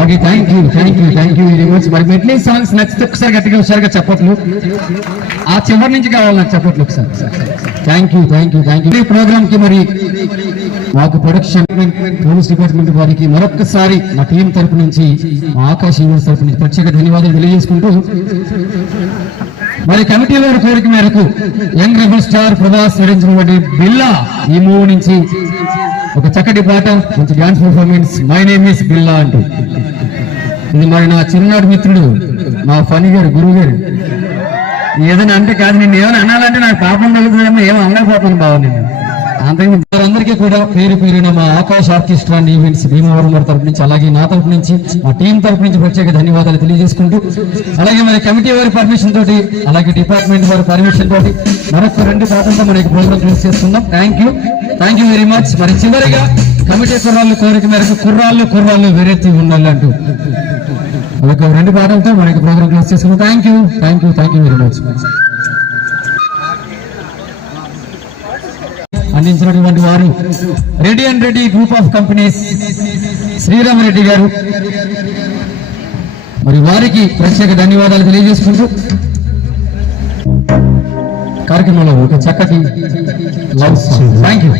okay, thank you very much. మరి మెట్లీ సాంగ్స్ నచ్చితే ఒకసారి గట్టిగా చెప్పట్లు. ఆ చివరి నుంచి కావాలి నాకు చెప్పట్లు ఒకసారి. Thank you. ఈ ప్రోగ్రామ్ కి మరి మాకు ప్రొడక్షన్ పోలీస్ డిపార్ట్మెంట్ వారికి మరొక్కసారి మా టీం తరపు నుంచి, మా ఆకాశ్ యూనివర్స్ తరపు నుంచి ప్రత్యేక ధన్యవాదాలు తెలియజేసుకుంటూ, మరి కమిటీ వారి కోరిక మేరకు యంగ్ రెబల్ స్టార్ ప్రభాస్ నటించినటువంటి బిల్లా ఈ మూవీ నుంచి ఒక చక్కటి పాట, మంచి dance performance, my name is బిల్లా అంటూ. ఇది మరి నా చిన్ననాటి మిత్రుడు మా ఫనీ గారు, గురువు గారు. ఏదైనా అంటే కాదు, నిన్ను ఏమైనా అనాలంటే నాకు పాపం కలుగుతుందేమో, ఏమో అనలేకపోతాను బావ. నేను అందరికీ కూడా పేరు పేరున మా Akash orchestra and events Bhimavaram వారి తరపు నుంచి, అలాగే నా తరపు నుంచి, మా టీం తరపు నుంచి ప్రత్యేక ధన్యవాదాలు తెలియజేసుకుంటూ, అలాగే మరి కమిటీ వారి పర్మిషన్ తోటి, అలాగే డిపార్ట్మెంట్ వారి పర్మిషన్ తోటి మరొక 2 పాటలతో మనకి ప్రోగ్రామ్ క్లోజ్ చేస్తున్నాం. Thank you very much. మరి చివరిగా కమిటీ కుర్రాళ్ళు కోరిక మేరకు కుర్రాళ్ళు వెరెత్తి ఉండాలంటూ ఒక 2 పాటలతో మనకి ప్రోగ్రామ్ క్లోజ్ చేసుకున్నాం. Thank you very much. అందించినటువంటి వారు Reddy and Reddy group of companies Shriram Reddy గారు, మరి వారికి ప్రత్యేక ధన్యవాదాలు తెలియజేసుకుంటూ కార్యక్రమంలో ఒక చక్కటి లవ్ సాంగ్. Thank you.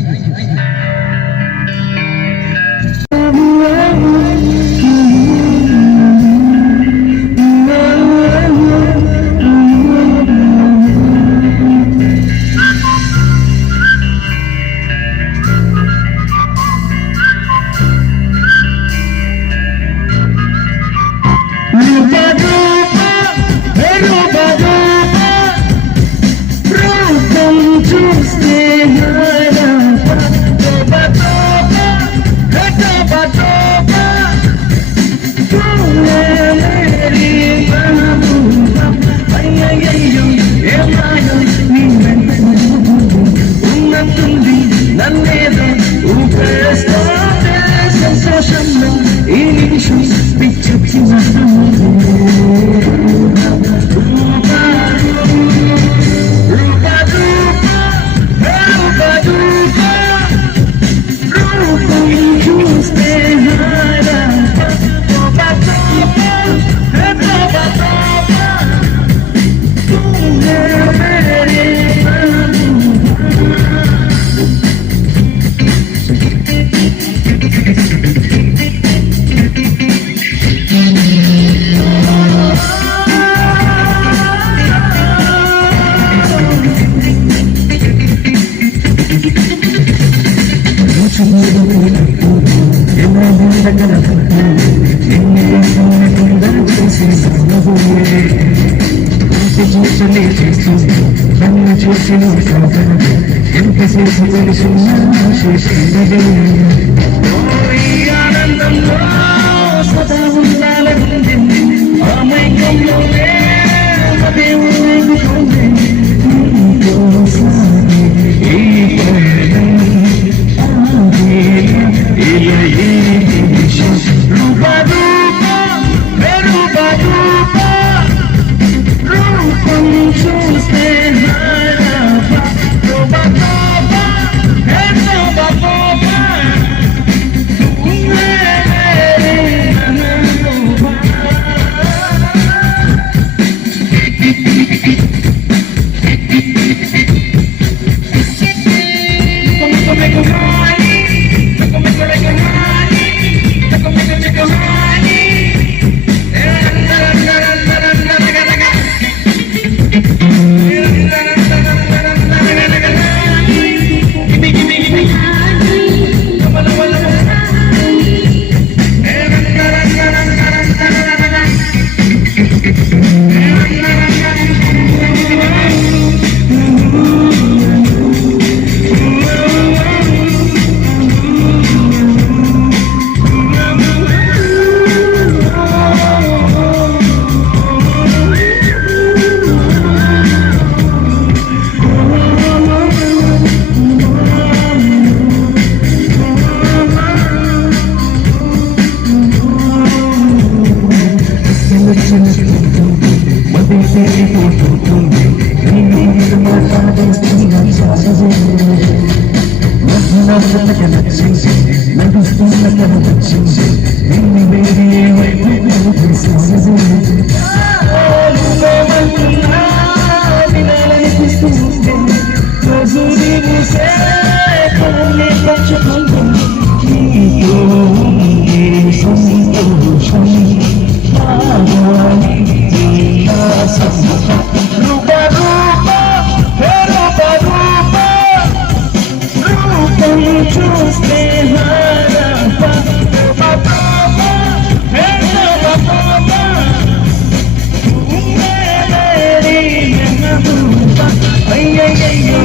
అయ్యయ్యో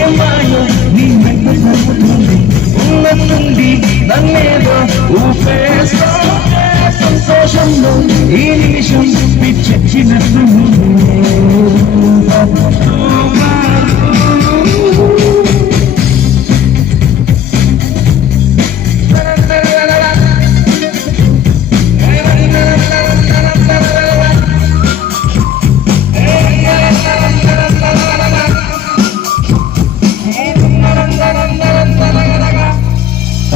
ఏమాయో నీ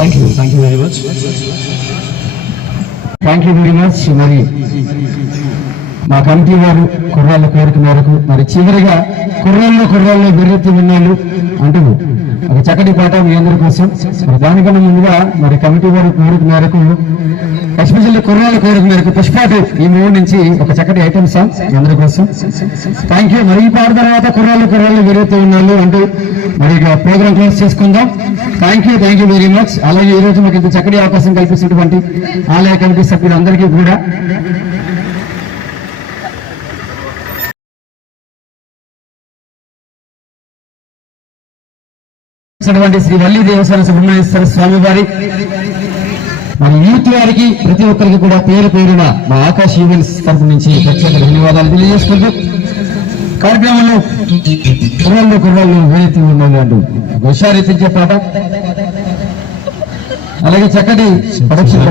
thank you very much. Thank you very much. మరి మా కమిటీ వారు కుర్రాళ్ళ కోరిక మేరకు మరి చివరిగా కుర్రాళ్ళు వెర్రెత్తి విన్నాళ్ళు అంటూ ఒక చక్కటి పాట మీ అందరి కోసం. మరి దానికన్నా ముందుగా మరి కమిటీ వారి కోరిక మేరకు ఎస్పెషల్లీ కుర్రాళ్ళ కోరిక మేరకు పుష్పాటు ఈ మూడు నుంచి ఒక చక్కటి ఐటమ్ సాంగ్ మీ అందరి కోసం. Thank you. మరి ఈ పాట తర్వాత కుర్రాళ్ళు వెర్రెత్తి విన్నాళ్ళు అంటూ మరి ప్రోగ్రామ్ క్లోజ్ చేసుకుందాం. Thank you very much. అలాగే ఈ రోజు మాకు ఇంత చక్కటి అవకాశం కల్పిస్తున్నటువంటి ఆలయ కమిటీ సభ్యులందరికీ కూడా శ్రీ వల్లి దేవస్థాన సుబ్రహ్మణ్యేశ్వర స్వామి వారి మన యూత్ వారికి ప్రతి ఒక్కరికి కూడా పేరున మా ఆకాశ్ ఈవెంట్స్ తరఫు నుంచి ప్రత్యేక ధన్యవాదాలు తెలియజేసుకుంటూ కార్యక్రమంలో కుర్రాళ్ళు వేరెత్తి ఉండాలి అంటూ హుషారెత్తించే పాట, అలాగే చక్కటి ప్రొడక్షన్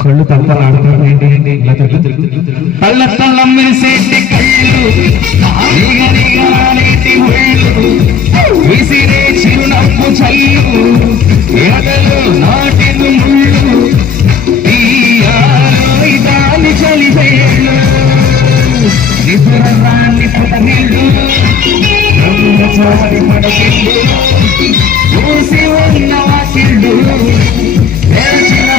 కళ్ళు తలతలాడుతారు ఏంటి కళ్ళ మెరిసేటి కళ్ళు విసిరే చిరునవ్వు చల్లు ఎదలు నాటిను ముళ్ళు దాని చలివేళ్ళు నిపురాన్ని పుటమిళ్ళు చోటి పడకిళ్ళు చూసి ఉన్న వాకిళ్ళు వేచిన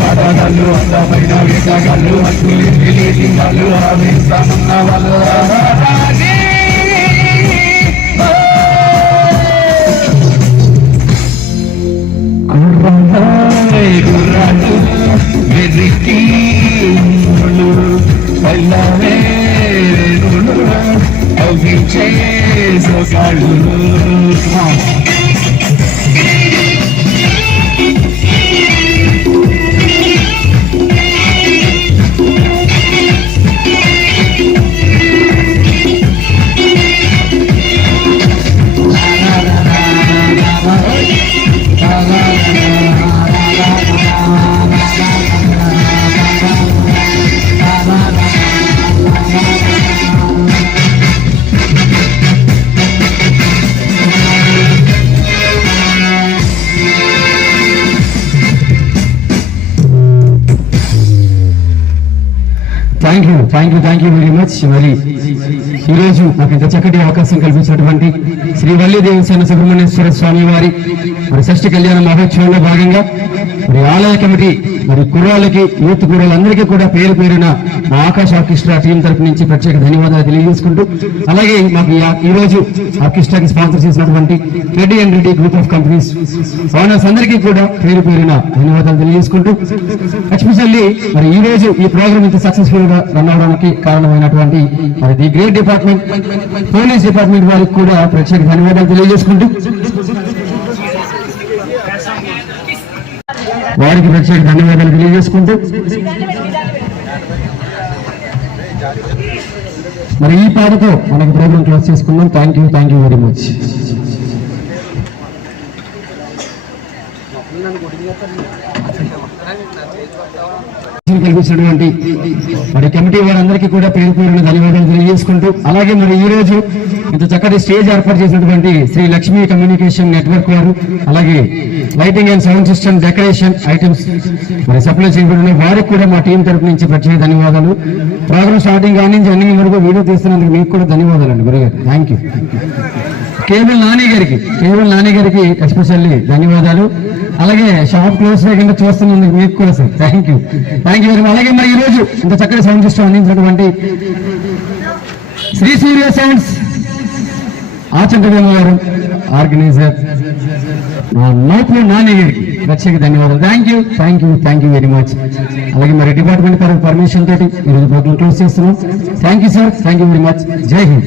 పాడాలు అందమైన వేటగాళ్ళు అసలు తెలియని వాళ్ళు ఆవేశమున్న వాళ్ళు గుర్రాలు వెర్రికి పల్లవే సోగాడు థ్యాంక్ యూ వెరీ మచ్. మరి ఈరోజు నాకు ఇంత చక్కటి అవకాశం కల్పించినటువంటి శ్రీ వల్లి దేవసేన సుబ్రహ్మణ్యేశ్వర స్వామి వారి మరి షష్ఠి కళ్యాణ మహోత్సవంలో భాగంగా మరి ఆలయ కమిటీ మరి కుర్రాళ్ళకి యూత్ కుర్రాళ్ళందరికీ కూడా పేరు పేరున మా ఆకాశ ఆర్కెస్ట్రా టీం తరపు నుంచి ప్రత్యేక ధన్యవాదాలు తెలియజేసుకుంటూ, అలాగే మాకు ఈ రోజు ఆర్కెస్ట్రాకి స్పాన్సర్ చేసినటువంటి Reddy and Reddy group of companies owners అందరికీ కూడా పేరు పేరున ధన్యవాదాలు తెలియజేసుకుంటూ, ఎస్పెషల్లీ మరి ఈ రోజు ఈ ప్రోగ్రామ్ ఇంత సక్సెస్ఫుల్ గా రన్ అవడానికి కారణమైనటువంటి మరి the great department police department వారికి కూడా ప్రత్యేక ధన్యవాదాలు తెలియజేసుకుంటూ, వారికి ప్రత్యేక ధన్యవాదాలు తెలియజేసుకుంటూ మరి ఈ పాటతో మనకి ప్రోగ్రామ్ క్లోజ్ చేసుకుందాం. Thank you very much. కల్పించినటువంటి మరి కమిటీ వారందరికీ కూడా పేరు పేరున ధన్యవాదాలు తెలియజేసుకుంటూ, అలాగే మరి ఈ రోజు ఇంత చక్కటి స్టేజ్ ఏర్పాటు చేసినటువంటి శ్రీ లక్ష్మీ కమ్యూనికేషన్ నెట్వర్క్ వారు, అలాగే lighting and sound system decoration items మరి సప్లై చేయబడిన వారికి కూడా మా టీం తరపు నుంచి ప్రత్యేక ధన్యవాదాలు. ప్రోగ్రామ్ స్టార్టింగ్ కానీ నుంచి ఎండింగ్ వరకు వీడియో తీస్తున్నందుకు మీకు కూడా ధన్యవాదాలు అండి గురుగారు. Thank you. కేవల్ నాని గారికి ఎస్పెషల్లీ ధన్యవాదాలు. అలాగే షాప్ క్లోజ్ చేయకుండా చూస్తున్నందుకు మీకు కూడా sir thank you very much. అలాగే మరి ఈ రోజు ఇంత చక్కటి సౌండ్ సిస్టమ్ అందించినటువంటి శ్రీ సూర్య సౌండ్స్ ఆచంటవేమ గారు ఆర్గనైజర్ నౌపు నాని గారికి ప్రత్యేక ధన్యవాదాలు. Thank you very much. అలాగే మరి డిపార్ట్మెంట్ పర్మిషన్ తోటి ఈరోజు ప్రోగ్రామ్ క్లోజ్ చేస్తున్నాం. Thank you sir. Thank you very much. జై హింద్.